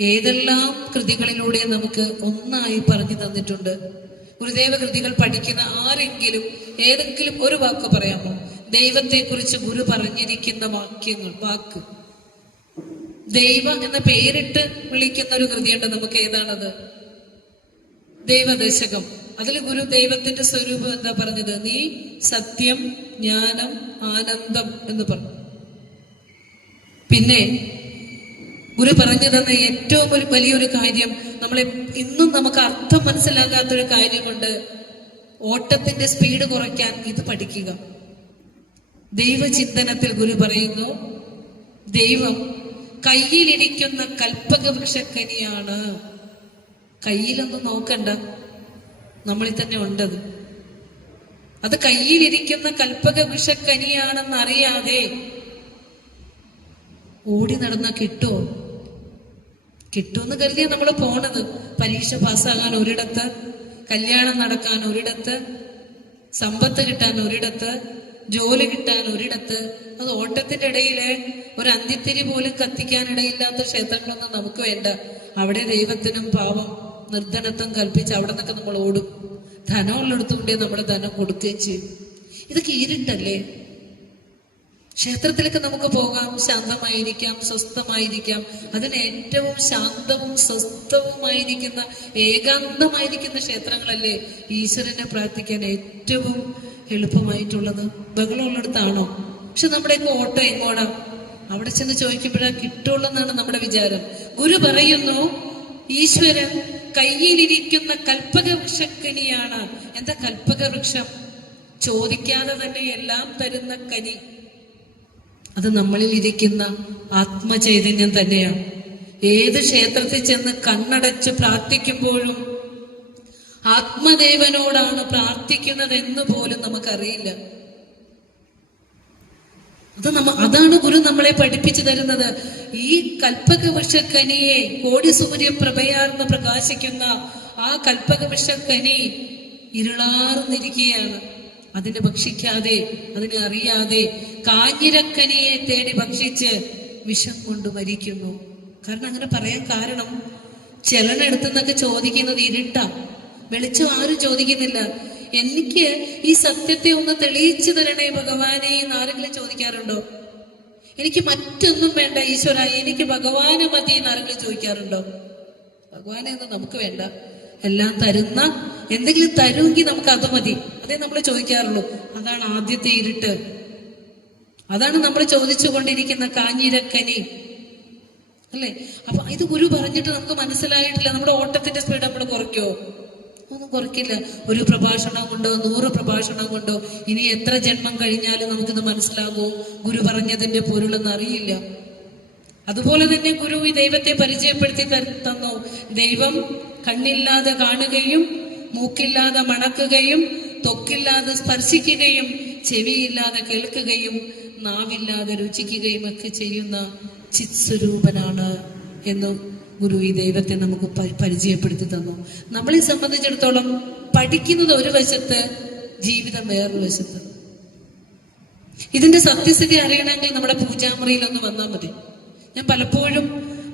ഏതെല്ലാം കൃതികളിലൂടെ നമുക്ക് ഒന്നായി പറഞ്ഞു തന്നിട്ടുണ്ട്. ഗുരുദേവ കൃതികൾ പഠിക്കുന്ന ആരെങ്കിലും ഏതെങ്കിലും ഒരു വാക്ക് പറയാമോ? ദൈവത്തെ കുറിച്ച് ഗുരു പറഞ്ഞിരിക്കുന്ന വാക്ക് ദൈവ എന്ന പേരിട്ട് വിളിക്കുന്ന ഒരു കൃതിയുണ്ട് നമുക്ക്. ഏതാണത്? ദൈവദശകം. അതിൽ ഗുരു ദൈവത്തിന്റെ സ്വരൂപം എന്താ പറഞ്ഞത്? നീ സത്യം, ജ്ഞാനം, ആനന്ദം എന്ന് പറഞ്ഞു. പിന്നെ ഗുരു പറഞ്ഞു തന്ന ഏറ്റവും വലിയൊരു കാര്യം, ഇന്നും നമുക്ക് അർത്ഥം മനസ്സിലാകാത്തൊരു കാര്യമുണ്ട്. ഓട്ടത്തിന്റെ സ്പീഡ് കുറയ്ക്കാൻ ഇത് പഠിക്കുക. ദൈവചിന്തനത്തിൽ ഗുരു പറയുന്നു, ദൈവം കയ്യിലിരിക്കുന്ന കൽപ്പക വൃക്ഷക്കനിയാണ്. കയ്യിലൊന്നും നോക്കണ്ട, നമ്മളിൽ തന്നെ ഉണ്ടത്. അത് കയ്യിലിരിക്കുന്ന കൽപ്പക വൃക്ഷക്കനിയാണെന്ന് അറിയാതെ ഓടി നടന്ന കിട്ടുമെന്ന് കരുതിയാ നമ്മൾ പോണത്. പരീക്ഷ പാസ്സാകാൻ ഒരിടത്ത്, കല്യാണം നടക്കാൻ ഒരിടത്ത്, സമ്പത്ത് കിട്ടാൻ ഒരിടത്ത്, ജോലി കിട്ടാൻ ഒരിടത്ത്. അത് ഓട്ടത്തിന്റെ ഇടയില് ഒരു അന്ത്യത്തിരി പോലും കത്തിക്കാനിടയില്ലാത്ത ക്ഷേത്രങ്ങളൊന്നും നമുക്ക് വേണ്ട. അവിടെ ദൈവത്തിനും പാവം നിർധനത്വം കൽപ്പിച്ച് അവിടെ നിന്നൊക്കെ നമ്മൾ ഓടും. ധനമുള്ളിടത്തുകൊണ്ടേ നമ്മുടെ ധനം കൊടുക്കുകയും ചെയ്യും. ഇതൊക്കെ ഇരുട്ടല്ലേ? ക്ഷേത്രത്തിലേക്ക് നമുക്ക് പോകാം, ശാന്തമായിരിക്കാം, സ്വസ്ഥമായിരിക്കാം. അതിന് ഏറ്റവും ശാന്തവും സ്വസ്ഥവുമായിരിക്കുന്ന ഏകാന്തമായിരിക്കുന്ന ക്ഷേത്രങ്ങളല്ലേ ഈശ്വരനെ പ്രാർത്ഥിക്കാൻ ഏറ്റവും എളുപ്പമായിട്ടുള്ളത്. ബഹളമുള്ളിടത്താണോ? പക്ഷെ നമ്മുടെയൊക്കെ ഓട്ടം എങ്ങോടാ? അവിടെ ചെന്ന് ചോദിക്കുമ്പോഴാ കിട്ടുള്ളെന്നാണ് നമ്മുടെ വിചാരം. ഗുരു പറയുന്നു, ഈശ്വരൻ കയ്യിലിരിക്കുന്ന കൽപ്പക വൃക്ഷക്കനിയാണ്. എന്താ കൽപ്പക വൃക്ഷം? ചോദിക്കാതെ തന്നെ എല്ലാം തരുന്ന കനി. അത് നമ്മളിൽ ഇരിക്കുന്ന ആത്മചൈതന്യം തന്നെയാണ്. ഏത് ക്ഷേത്രത്തിൽ ചെന്ന് കണ്ണടച്ച് പ്രാർത്ഥിക്കുമ്പോഴും ആത്മദേവനോടാണ് പ്രാർത്ഥിക്കുന്നത് എന്ന് പോലും നമുക്കറിയില്ല. അതാണ് ഗുരു നമ്മളെ പഠിപ്പിച്ചു തരുന്നത്. ഈ കൽപ്പകവൃക്ഷക്കനിയെ കോടി സൂര്യപ്രഭയാർന്ന് പ്രകാശിക്കുന്ന ആ കൽപ്പകവൃക്ഷക്കനി ഇരുളാർന്നിരിക്കുകയാണ്. അതിനെ ഭക്ഷിക്കാതെ, അതിനെ അറിയാതെ കാഞ്ഞിരക്കനിയെ തേടി ഭക്ഷിച്ച് വിഷം കൊണ്ട് മരിക്കുന്നു. കാരണം അങ്ങനെ പറയാൻ കാരണം, ചെലനെടുത്തെന്നൊക്കെ ചോദിക്കുന്നത് ഇരുട്ടാ, വെളിച്ചം ആരും ചോദിക്കുന്നില്ല. എനിക്ക് ഈ സത്യത്തെ ഒന്ന് തെളിയിച്ചു തരണേ ഭഗവാനെ എന്ന് ആരെങ്കിലും ചോദിക്കാറുണ്ടോ? എനിക്ക് മറ്റൊന്നും വേണ്ട ഈശ്വര, എനിക്ക് ഭഗവാനെ മതി എന്ന് ആരെങ്കിലും ചോദിക്കാറുണ്ടോ? ഭഗവാനെ ഒന്നും നമുക്ക് വേണ്ട, എല്ലാം തരുന്ന എന്തെങ്കിലും തരുമെങ്കിൽ നമുക്ക് അത് മതി, അതേ നമ്മൾ ചോദിക്കാറുള്ളൂ. അതാണ് ആദ്യത്തെ ഇരുട്ട്. അതാണ് നമ്മൾ ചോദിച്ചുകൊണ്ടിരിക്കുന്ന കാഞ്ഞിരക്കനി, അല്ലേ? അപ്പൊ ഇത് ഗുരു പറഞ്ഞിട്ട് നമുക്ക് മനസ്സിലായിട്ടില്ല. നമ്മുടെ ഓട്ടത്തിന്റെ സ്പീഡ് നമ്മൾ കുറയ്ക്കോ? ഒന്നും കുറയ്ക്കില്ല. ഒരു പ്രഭാഷണം കൊണ്ടോ 100 പ്രഭാഷണം കൊണ്ടോ ഇനി എത്ര ജന്മം കഴിഞ്ഞാലും നമുക്കിത് മനസ്സിലാകൂ ഗുരു പറഞ്ഞതിന്റെ പൊരുളെന്ന് അറിയില്ല. അതുപോലെ തന്നെ ഗുരു ഈ ദൈവത്തെ പരിചയപ്പെടുത്തി തന്നു. ദൈവം കണ്ണില്ലാതെ കാണുകയും മൂക്കില്ലാതെ മണക്കുകയും ത്വക്കില്ലാതെ സ്പർശിക്കുകയും ചെവിയില്ലാതെ കേൾക്കുകയും നാവില്ലാതെ രുചിക്കുകയും ഒക്കെ ചെയ്യുന്ന ചിത്സ്വരൂപനാണ് എന്ന് ഗുരു ഈ ദൈവത്തെ നമുക്ക് പരിചയപ്പെടുത്തി തന്നു. നമ്മളെ സംബന്ധിച്ചിടത്തോളം പഠിക്കുന്നത് ഒരു വശത്ത്, ജീവിതം വേറൊരു വശത്ത്. ഇതിന്റെ സത്യസ്ഥിതി അറിയണമെങ്കിൽ നമ്മുടെ പൂജാമുറിയിൽ ഒന്ന് വന്നാൽ മതി. ഞാൻ പലപ്പോഴും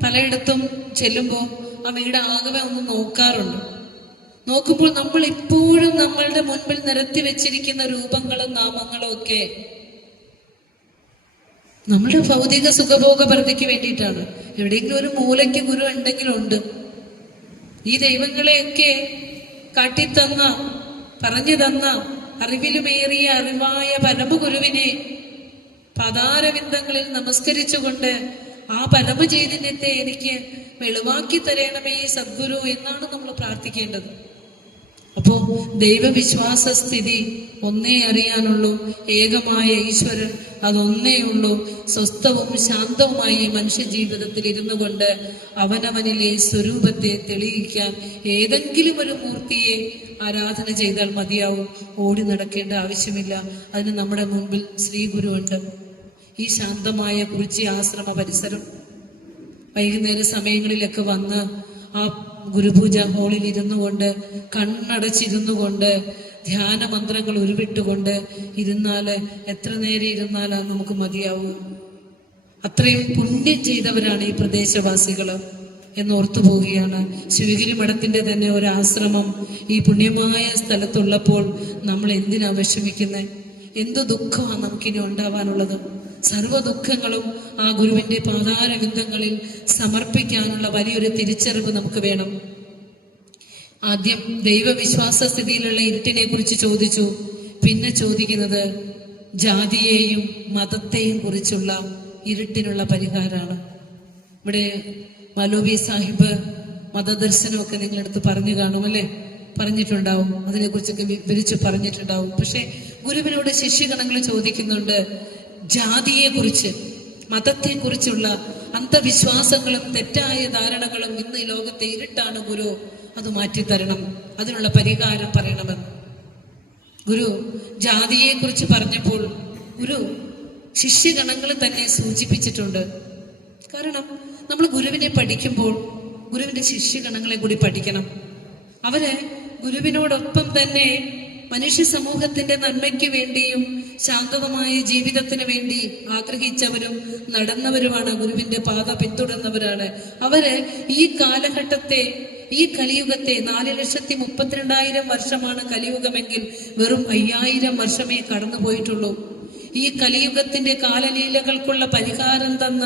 പലയിടത്തും ചെല്ലുമ്പോൾ ആ വീട് ആകെ ഒന്ന് നോക്കാറുണ്ട്. നോക്കുമ്പോൾ നമ്മൾ ഇപ്പോഴും നമ്മളുടെ മുൻപിൽ നിരത്തി വെച്ചിരിക്കുന്ന രൂപങ്ങളും നാമങ്ങളും ഒക്കെ നമ്മുടെ ഭൗതിക സുഖഭോഗപരതയ്ക്ക് വേണ്ടിയിട്ടാണ്. എവിടെയെങ്കിലും ഒരു മൂലയ്ക്ക് ഗുരു ഉണ്ടെങ്കിലുണ്ട്. ഈ ദൈവങ്ങളെയൊക്കെ കാട്ടിത്തന്ന, പറഞ്ഞു തന്ന, അറിവിലുമേറിയ അറിവായ പരമഗുരുവിനെ പാതാരവിന്ദങ്ങളിൽ നമസ്കരിച്ചുകൊണ്ട് ആ പരമചൈതന്യത്തെ എനിക്ക് വെളിവാക്കി തരണമേ സദ്ഗുരു എന്നാണ് നമ്മൾ പ്രാർത്ഥിക്കേണ്ടത്. അപ്പോ ദൈവവിശ്വാസ സ്ഥിതി ഒന്നേ അറിയാനുള്ളൂ, ഏകമായ ഈശ്വരൻ അതൊന്നേ ഉള്ളൂ. സ്വസ്ഥവും ശാന്തവുമായി മനുഷ്യ ജീവിതത്തിൽ ഇരുന്നു കൊണ്ട് അവനവനിലെ സ്വരൂപത്തെ തെളിയിക്കാൻ ഏതെങ്കിലും ഒരു മൂർത്തിയെ ആരാധന ചെയ്താൽ മതിയാവും. ഓടി നടക്കേണ്ട ആവശ്യമില്ല. അതിന് നമ്മുടെ മുൻപിൽ ശ്രീ ഗുരു ഉണ്ട്. ഈ ശാന്തമായ കുറിച്ചി ആശ്രമ പരിസരം വൈകുന്നേര സമയങ്ങളിലൊക്കെ വന്ന് ആ ഗുരുപൂജ ഹാളിൽ ഇരുന്നു കൊണ്ട്, കണ്ണടച്ചിരുന്നു കൊണ്ട്, ധ്യാന മന്ത്രങ്ങൾ ഉരുവിട്ടുകൊണ്ട് ഇരുന്നാല് എത്ര നേരം ഇരുന്നാലാ നമുക്ക് മതിയാവും. അത്രയും പുണ്യം ചെയ്തവരാണ് ഈ പ്രദേശവാസികള് എന്നോർത്തു പോവുകയാണ്. ശിവഗിരി മഠത്തിന്റെ തന്നെ ഒരു ആശ്രമം ഈ പുണ്യമായ സ്ഥലത്തുള്ളപ്പോൾ നമ്മൾ എന്തിനാ വിഷമിക്കുന്നത്? എന്തു ദുഃഖമാണ് നമുക്കിനി ഉണ്ടാവാനുള്ളത്? സർവ്വ ദുഃഖങ്ങളും ആ ഗുരുവിന്റെ പാതാരവിന്ദങ്ങളിൽ സമർപ്പിക്കാനുള്ള വലിയൊരു തിരിച്ചറിവ് നമുക്ക് വേണം. ആദ്യം ദൈവവിശ്വാസ സ്ഥിതിയിലുള്ള ഇരുട്ടിനെ കുറിച്ച് ചോദിച്ചു. പിന്നെ ചോദിക്കുന്നത് ജാതിയെയും മതത്തെയും കുറിച്ചുള്ള ഇരുട്ടിനുള്ള പരിഹാരമാണ്. ഇവിടെ മൗലവി സാഹിബ് മതദർശനമൊക്കെ നിങ്ങളടുത്ത് പറഞ്ഞു കാണും, അല്ലെ? പറഞ്ഞിട്ടുണ്ടാവും, അതിനെക്കുറിച്ചൊക്കെ വിവരിച്ച് പറഞ്ഞിട്ടുണ്ടാവും. പക്ഷെ ഗുരുവിനോട് ശിഷ്യഗണങ്ങൾ ചോദിക്കുന്നുണ്ട്, ജാതിയെ കുറിച്ച്, മതത്തെ കുറിച്ചുള്ള അന്ധവിശ്വാസങ്ങളും തെറ്റായ ധാരണകളും ഇന്ന് ഈ ലോകത്തെ ഇരുട്ടാണ് ഗുരു, അത് മാറ്റിത്തരണം, അതിനുള്ള പരിഹാരം പറയണമെന്ന്. ഗുരു ജാതിയെ കുറിച്ച് പറഞ്ഞപ്പോൾ ഗുരു ശിഷ്യഗണങ്ങൾ തന്നെ സൂചിപ്പിച്ചിട്ടുണ്ട്. കാരണം നമ്മൾ ഗുരുവിനെ പഠിക്കുമ്പോൾ ഗുരുവിന്റെ ശിഷ്യഗണങ്ങളെ കൂടി പഠിക്കണം. അവര് ഗുരുവിനോടൊപ്പം തന്നെ മനുഷ്യ സമൂഹത്തിന്റെ നന്മയ്ക്ക് വേണ്ടിയും ശാന്തമായ ജീവിതത്തിന് വേണ്ടി ആഗ്രഹിച്ചവരും നടന്നവരുമാണ്. ഗുരുവിന്റെ പാത പിന്തുടർന്നവരാണ് അവര്. ഈ കാലഘട്ടത്തെ, ഈ കലിയുഗത്തെ 4,32,000 വർഷമാണ് കലിയുഗമെങ്കിൽ വെറും 5,000 വർഷമേ കടന്നുപോയിട്ടുള്ളൂ. ഈ കലിയുഗത്തിന്റെ കാലലീലകൾക്കുള്ള പരിഹാരം തന്ന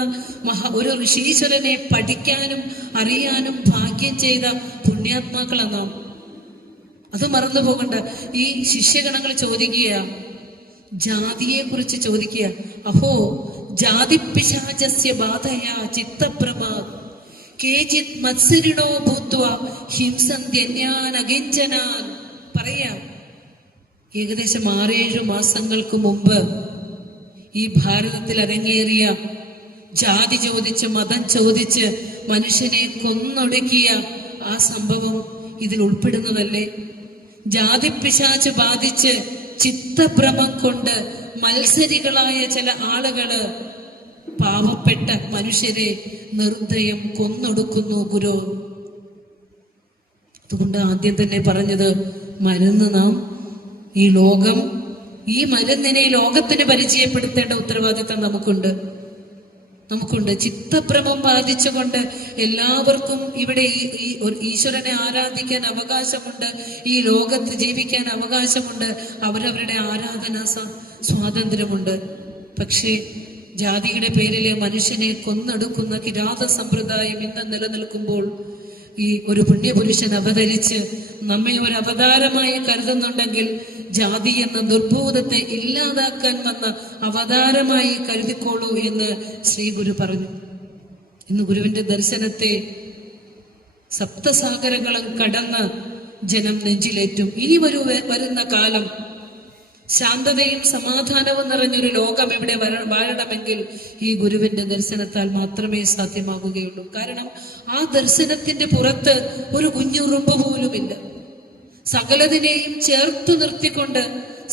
ഒരു ഋഷീശ്വരനെ പഠിക്കാനും അറിയാനും ഭാഗ്യം ചെയ്ത പുണ്യാത്മാക്കളെന്നാണ്. അത് മറന്നു പോകണ്ട. ഈ ശിഷ്യഗണങ്ങൾ ചോദിക്കുക, ജാതിയെ കുറിച്ച് ചോദിക്കുക. അഹോ ജാതിപിശാചസ്യ ബാധയാ ചിത്തപ്രമാ കേചിത് മത്സരിണോ ഭൂത്വ ഹിംസന്ത്യന്യാൻ അകിഞ്ചനാൻ. പറയാം, ഏകദേശം 6-7 മാസങ്ങൾക്ക് മുമ്പ് ഈ ഭാരതത്തിൽ അരങ്ങേറിയ ജാതി ചോദിച്ച് മതം ചോദിച്ച് മനുഷ്യനെ കൊന്നൊടുക്കിയ ആ സംഭവം ഇതിൽ ഉൾപ്പെടുന്നതല്ലേ? ജാതി പിശാച് ബാധിച്ച് ചിത്തഭ്രമം കൊണ്ട് മത്സരികളായ ചില ആളുകള് പാവപ്പെട്ട മനുഷ്യരെ നിർദ്ദയം കൊന്നൊടുക്കുന്നു ഗുരു. അതുകൊണ്ട് ആദ്യം തന്നെ പറഞ്ഞത്, മരുന്ന് നാം ഈ മരുന്നിനെ ലോകത്തിന് പരിചയപ്പെടുത്തേണ്ട ഉത്തരവാദിത്തം നമുക്കുണ്ട്. ചിത്തഭ്രമം ബാധിച്ചുകൊണ്ട് എല്ലാവർക്കും ഇവിടെ ഈ ഈശ്വരനെ ആരാധിക്കാൻ അവകാശമുണ്ട്, ഈ ലോകത്ത് ജീവിക്കാൻ അവകാശമുണ്ട്, അവരവരുടെ ആരാധനാ സ്വാതന്ത്ര്യമുണ്ട്. പക്ഷേ ജാതിയുടെ പേരിലെ മനുഷ്യനെ കൊന്നൊടുക്കുന്ന കിരാത സമ്പ്രദായം ഇന്ന് നിലനിൽക്കുമ്പോൾ ഈ ഒരു പുണ്യപുരുഷൻ അവതരിച്ച് നമ്മെ ഒരു അവതാരമായി കരുതുന്നുണ്ടെങ്കിൽ ജാതി എന്ന ദുർബോധത്തെ ഇല്ലാതാക്കാൻ വന്ന അവതാരമായി കരുതിക്കോളൂ എന്ന് ശ്രീ ഗുരു പറഞ്ഞു. ഇന്ന് ഗുരുവിന്റെ ദർശനത്തെ സപ്തസാഗരങ്ങളും കടന്ന് ജനം നെഞ്ചിലേറ്റും. ഇനി വരുന്ന കാലം ശാന്തതയും സമാധാനവും നിറഞ്ഞൊരു ലോകം ഇവിടെ വാഴണമെങ്കിൽ ഈ ഗുരുവിന്റെ ദർശനത്താൽ മാത്രമേ സാധ്യമാകുകയുള്ളൂ. കാരണം ആ ദർശനത്തിന്റെ പുറത്ത് ഒരു കുഞ്ഞുറുമ്പ് പോലുമില്ല. സകലതിനെയും ചേർത്തു നിർത്തിക്കൊണ്ട്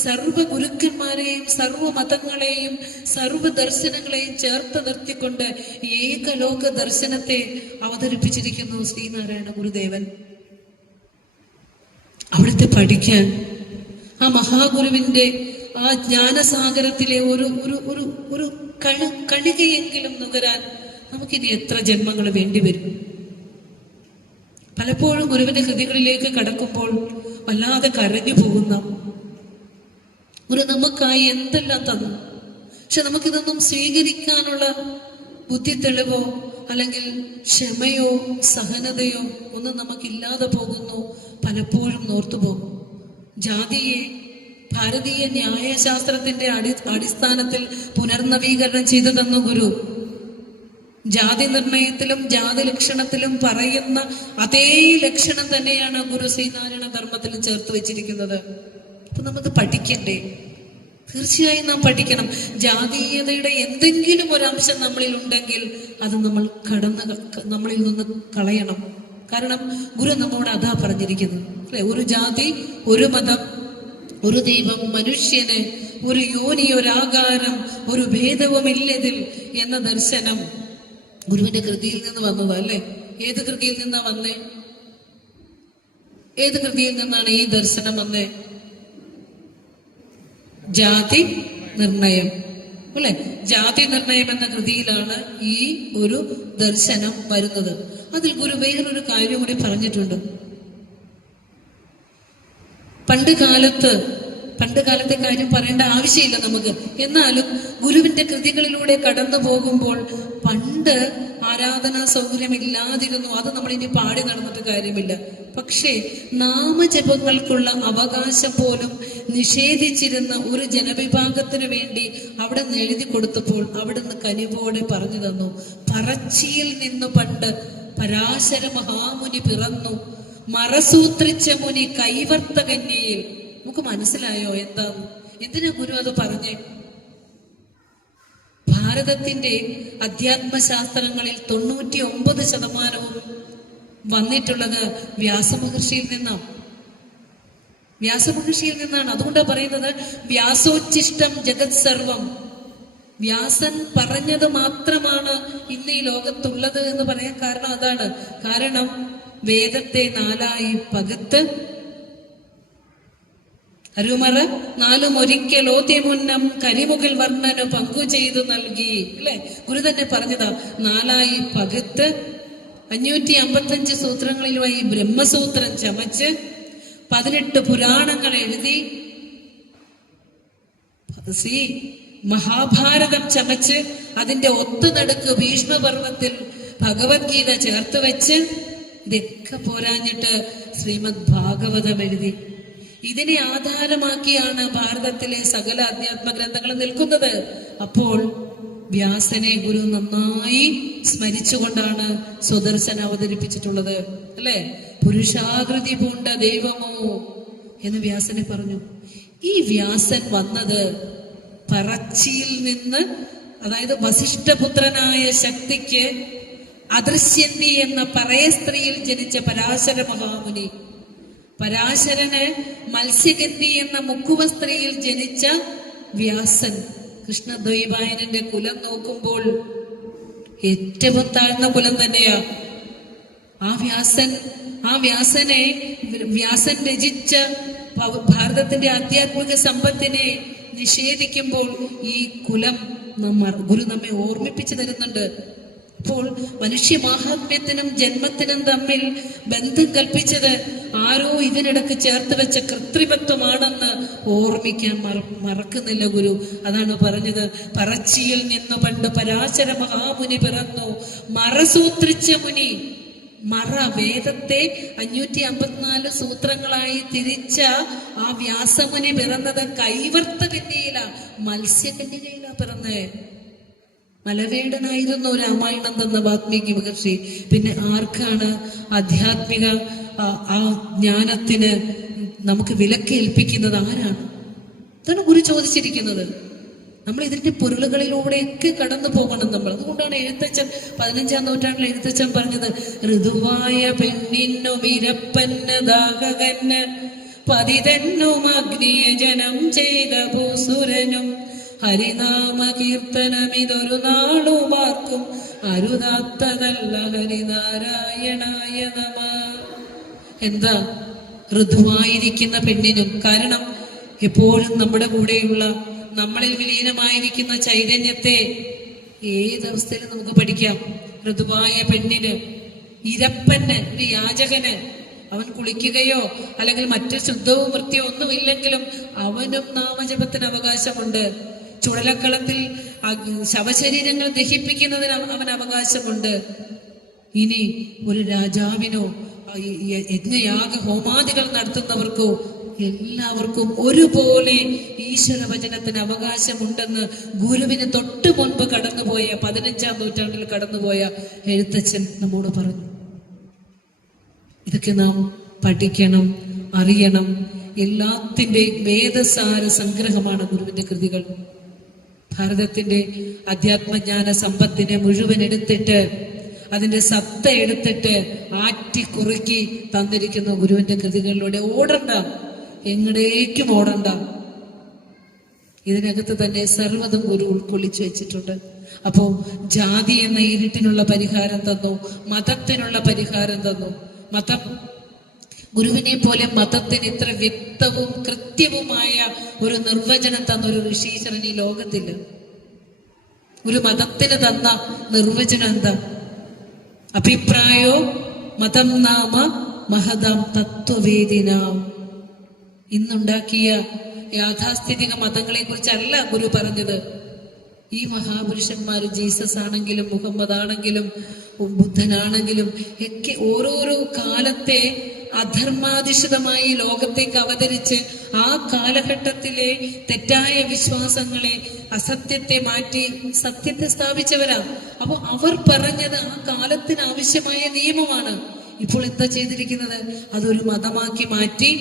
സർവ ഗുരുക്കന്മാരെയും സർവ മതങ്ങളെയും സർവ ദർശനങ്ങളെയും ചേർത്ത് നിർത്തിക്കൊണ്ട് ഏകലോക ദർശനത്തെ അവതരിപ്പിച്ചിരിക്കുന്നു ശ്രീനാരായണ ഗുരുദേവൻ. അവിടുത്തെ പഠിക്കാൻ ആ മഹാഗുരുവിന്റെ ആ ജ്ഞാനസാഗരത്തിലെ ഒരു കണികയെങ്കിലും നുകരാൻ നമുക്കിനി എത്ര ജന്മങ്ങൾ വേണ്ടിവരും? പലപ്പോഴും ഗുരുവിന്റെ കൃതികളിലേക്ക് കടക്കുമ്പോൾ വല്ലാതെ കരഞ്ഞു പോകുന്ന നമുക്കായി എന്തെല്ലാം തന്നു, പക്ഷെ നമുക്കിതൊന്നും സ്വീകരിക്കാനുള്ള ബുദ്ധി തെളിവോ അല്ലെങ്കിൽ ക്ഷമയോ സഹനതയോ ഒന്നും നമുക്കില്ലാതെ പോകുന്നു. പലപ്പോഴും ഓർത്തുപോകും. ജാതിയെ ഭാരതീയ ന്യായശാസ്ത്രത്തിന്റെ അടിസ്ഥാനത്തിൽ പുനർനവീകരണം ചെയ്തു തന്നു ഗുരു. ജാതി നിർണയത്തിലും ജാതി ലക്ഷണത്തിലും പറയുന്ന അതേ ലക്ഷണം തന്നെയാണ് ഗുരു ശ്രീനാരായണ ധർമ്മത്തിലും ചേർത്ത് വെച്ചിരിക്കുന്നത്. അപ്പൊ നമുക്ക് പഠിക്കണ്ടേ? തീർച്ചയായും നാം പഠിക്കണം. ജാതീയതയുടെ എന്തെങ്കിലും ഒരു അംശം നമ്മളിൽ ഉണ്ടെങ്കിൽ അത് നമ്മളിൽ നിന്ന് കളയണം. കാരണം ഗുരു നമ്മോട് അതാ പറഞ്ഞിരിക്കുന്നത്, അല്ലെ? ഒരു ജാതി, ഒരു മതം, ഒരു ദൈവം, മനുഷ്യന് ഒരു യോനി, ഒരാകാരം, ഒരു ഭേദവുമില്ലതിൽ എന്ന ദർശനം ഗുരുവിന്റെ കൃതിയിൽ നിന്ന് വന്നതാ, അല്ലെ? ഏത് കൃതിയിൽ നിന്നാ വന്നേ? ഏത് കൃതിയിൽ നിന്നാണ് ഈ ദർശനം വന്നേ? ജാതി നിർണയം, അല്ലെ? ജാതി നിർണയം എന്ന കൃതിയിലാണ് ഈ ഒരു ദർശനം വരുന്നത്. അതിൽ ഗുരു വേറൊരു കാര്യം കൂടി പറഞ്ഞിട്ടുണ്ട്. പണ്ട് കാലത്തെ കാര്യം പറയേണ്ട ആവശ്യമില്ല നമുക്ക്. എന്നാലും ഗുരുവിന്റെ കൃതികളിലൂടെ കടന്നു പോകുമ്പോൾ പണ്ട് ആരാധനാ സൗകര്യം ഇല്ലാതിരുന്നു. അത് നമ്മൾ ഇനി പാടി നടന്നിട്ട് കാര്യമില്ല. പക്ഷേ നാമജപങ്ങൾക്കുള്ള അവകാശം പോലും നിഷേധിച്ചിരുന്ന ഒരു ജനവിഭാഗത്തിന് വേണ്ടി അവിടെ നിന്ന് എഴുതി കൊടുത്തപ്പോൾ അവിടുന്ന് കനിവോടെ പറഞ്ഞു തന്നു, പറച്ചിയിൽ നിന്നു പണ്ട് പരാശര മഹാമുനി പിറന്നു, മറസൂത്രിച്ച മുനി കൈവർത്ത കന്യയിൽ. നമുക്ക് മനസ്സിലായോ എന്തിനാ ഗുരു അത് പറഞ്ഞേ? ഭാരതത്തിന്റെ അധ്യാത്മശാസ്ത്രങ്ങളിൽ 99% വന്നിട്ടുള്ളത് വ്യാസമഹർഷിയിൽ നിന്നാണ്. അതുകൊണ്ടാണ് പറയുന്നത് വ്യാസോച്ഛിഷ്ടം ജഗത് സർവം. വ്യാസൻ പറഞ്ഞത് മാത്രമാണ് ഇന്ന് ഈ ലോകത്തുള്ളത് എന്ന് പറയാൻ കാരണം അതാണ്. കാരണം വേദത്തെ 4 പകുത്ത് അരുമറ 4 ഒരിക്കൽ ഓദ്യമുന്നം കരിമുകിൽ വർണ്ണന് പങ്കു ചെയ്തു നൽകി, അല്ലെ? ഗുരു തന്നെ പറഞ്ഞതാ. 4 പകുത്ത് 555 സൂത്രങ്ങളിലുമായി ബ്രഹ്മസൂത്രം ചമച്ച് 18 പുരാണങ്ങൾ എഴുതി മഹാഭാരതം ചമച്ച് അതിന്റെ ഒത്തുനടുക്ക് ഭീഷ്മപർവത്തിൽ ഭഗവത്ഗീത ചേർത്ത് വെച്ച് ഇതൊക്കെ പോരാഞ്ഞിട്ട് ശ്രീമദ് ഭാഗവതം എഴുതി. ഇതിനെ ആധാരമാക്കിയാണ് ഭാരതത്തിലെ സകല അധ്യാത്മ ഗ്രന്ഥങ്ങൾ നിൽക്കുന്നത്. അപ്പോൾ വ്യാസനെ ഗുരു നന്നായി സ്മരിച്ചുകൊണ്ടാണ് സ്വദർശനം അവതരിപ്പിച്ചിട്ടുള്ളത്, അല്ലെ? പുരുഷാകൃതി പൂണ്ട ദൈവമോ എന്ന് വ്യാസനെ പറഞ്ഞു. ഈ വ്യാസൻ വന്നത് പറച്ചിയിൽ നിന്ന്, അതായത് വസിഷ്ഠപുത്രനായ ശക്തിക്ക് അദൃശ്യന്തി എന്ന പറയ സ്ത്രീയിൽ ജനിച്ച പരാശര മഹാമുനി, പരാശരന് മത്സ്യഗന്ധി എന്ന മുക്കുവ സ്ത്രീയിൽ ജനിച്ച വ്യാസൻ. കൃഷ്ണദ്വൈപായനന്റെ കുലം നോക്കുമ്പോൾ ഏറ്റവും താഴ്ന്ന കുലം തന്നെയാ. വ്യാസൻ രചിച്ച ഭാരതത്തിന്റെ ആധ്യാത്മിക സമ്പത്തിനെ നിഷേധിക്കുമ്പോൾ ഈ കുലം ഗുരു നമ്മെ ഓർമ്മിപ്പിച്ചു തരുന്നുണ്ട്. അപ്പോൾ മനുഷ്യ മാഹാത്മ്യത്തിനും ജന്മത്തിനും തമ്മിൽ ബന്ധം കൽപ്പിച്ചത് ആരോ ഇതിനിടക്ക് ചേർത്ത് വെച്ച കൃത്രിമത്വമാണെന്ന് ഓർമ്മിക്കാൻ മറക്കുന്നില്ല ഗുരു. അതാണ് പറഞ്ഞത്, പറച്ചിയിൽ നിന്നു പണ്ട് പരാശര മഹാമുനി പിറന്നു, മറസൂത്രിച്ച മുനി. മറ, വേദത്തെ 554 സൂത്രങ്ങളായി തിരിച്ച ആ വ്യാസമുനി പിറന്നത് കൈവർത്ത കന്യയില, മത്സ്യകന്യകയില പിറന്നേ. മലവേടനായിരുന്നു രാമായണം തന്ന വാത്മീകി മഹർഷി. പിന്നെ ആർക്കാണ് ആധ്യാത്മിക ആ ജ്ഞാനത്തിന് നമുക്ക് വിലക്കേൽപ്പിക്കുന്നത്? ആരാണ്? അതാണ് ഗുരു ചോദിച്ചിരിക്കുന്നത്. നമ്മൾ ഇതിന്റെ പൊരുളുകളിലൂടെയൊക്കെ കടന്നു പോകണം നമ്മൾ. അതുകൊണ്ടാണ് എഴുത്തച്ഛൻ 15-ാം നൂറ്റാണ്ടിൽ എഴുത്തച്ഛൻ പറഞ്ഞത്, ഋതുവായ പെണ്ണിന്നും ഇരപ്പന്ന ദാഹകന് പതിതന്നും അഗ്നിയ ജനം ചെയ്ത ഭൂസുരനും ഹരിനാമ കീർത്തനമിതൊരു നാളുമാർക്കും അരുതാത്തതല്ല ഹരിനാരായണായ നമ. എന്താ? ഋതുവായിരിക്കുന്ന പെണ്ണിനും. കാരണം എപ്പോഴും നമ്മുടെ കൂടെയുള്ള, നമ്മളിൽ വിലീനമായിരിക്കുന്ന ചൈതന്യത്തെ ഏതവസ്ഥയിലും നമുക്ക് പഠിക്കാം. ഋതുവായ പെണ്ണിന്, ഇരപ്പന്, ഒരു യാചകന്, അവൻ കുളിക്കുകയോ അല്ലെങ്കിൽ മറ്റു ശുദ്ധവും വൃത്തിയോ ഒന്നുമില്ലെങ്കിലും അവനും നാമജപത്തിന് അവകാശമുണ്ട്. ചുടലക്കളത്തിൽ ശവശരീരങ്ങൾ ദഹിപ്പിക്കുന്നതിന് അവൻ അവകാശമുണ്ട്. ഇനി ഒരു രാജാവിനോ യജ്ഞയാഗ ഹോമാദികൾ നടത്തുന്നവർക്കോ എല്ലാവർക്കും ഒരുപോലെ ഈശ്വരവചനത്തിന് അവകാശമുണ്ടെന്ന് ഗുരുവിന് തൊട്ട് മുൻപ് കടന്നുപോയ 15-ാം നൂറ്റാണ്ടിൽ കടന്നുപോയ എഴുത്തച്ഛൻ നമ്മോട് പറഞ്ഞു. ഇതൊക്കെ നാം പഠിക്കണം, അറിയണം. എല്ലാത്തിൻ്റെയും വേദസാര സംഗ്രഹമാണ് ഗുരുവിന്റെ കൃതികൾ. ഭാരതത്തിന്റെ അധ്യാത്മജ്ഞാന സമ്പത്തിനെ മുഴുവൻ എടുത്തിട്ട്, അതിന്റെ സത്ത എടുത്തിട്ട് ആറ്റിക്കുറുക്കി തന്നിരിക്കുന്ന ഗുരുവിന്റെ കൃതികളിലൂടെ. ഓടണ്ട, എങ്ങടേക്കും ഓടണ്ട. ഇതിനകത്ത് തന്നെ സർവ്വതും ഗുരു ഉൾക്കൊള്ളിച്ചു വെച്ചിട്ടുണ്ട്. അപ്പോ ജാതി എന്ന ഇരുട്ടിനുള്ള പരിഹാരം തന്നു, മതത്തിനുള്ള പരിഹാരം തന്നു. മതം, ഗുരുവിനെ പോലെ മതത്തിന് ഇത്ര വ്യക്തവും കൃത്യവുമായ ഒരു നിർവചനം തന്ന ഒരു ഋഷീശ്വരൻ ഈ ലോകത്തില്ല. ഒരു മതത്തിന് തന്ന നിർവചനം എന്താ? അഭിപ്രായോ മതം നാമ മഹതാം തത്വവേദിനാം. ഇന്നുണ്ടാക്കിയ യാഥാസ്ഥിതിക മതങ്ങളെ കുറിച്ചല്ല ഗുരു പറഞ്ഞത്. ഈ മഹാപുരുഷന്മാര്, ജീസസ് ആണെങ്കിലും മുഹമ്മദ് ആണെങ്കിലും ബുദ്ധനാണെങ്കിലും ഒക്കെ ഓരോരോ കാലത്തെ അധർമാധിഷ്ഠിതമായി ലോകത്തേക്ക് അവതരിച്ച് ആ കാലഘട്ടത്തിലെ തെറ്റായ വിശ്വാസങ്ങളെ, അസത്യത്തെ മാറ്റി സത്യത്തെ സ്ഥാപിച്ചവരാ. അപ്പൊ അവർ പറഞ്ഞത് ആ കാലത്തിന് ആവശ്യമായ നിയമമാണ്. ഇപ്പോൾ എന്താ ചെയ്തിരിക്കുന്നത്? അതൊരു മതമാക്കി മാറ്റി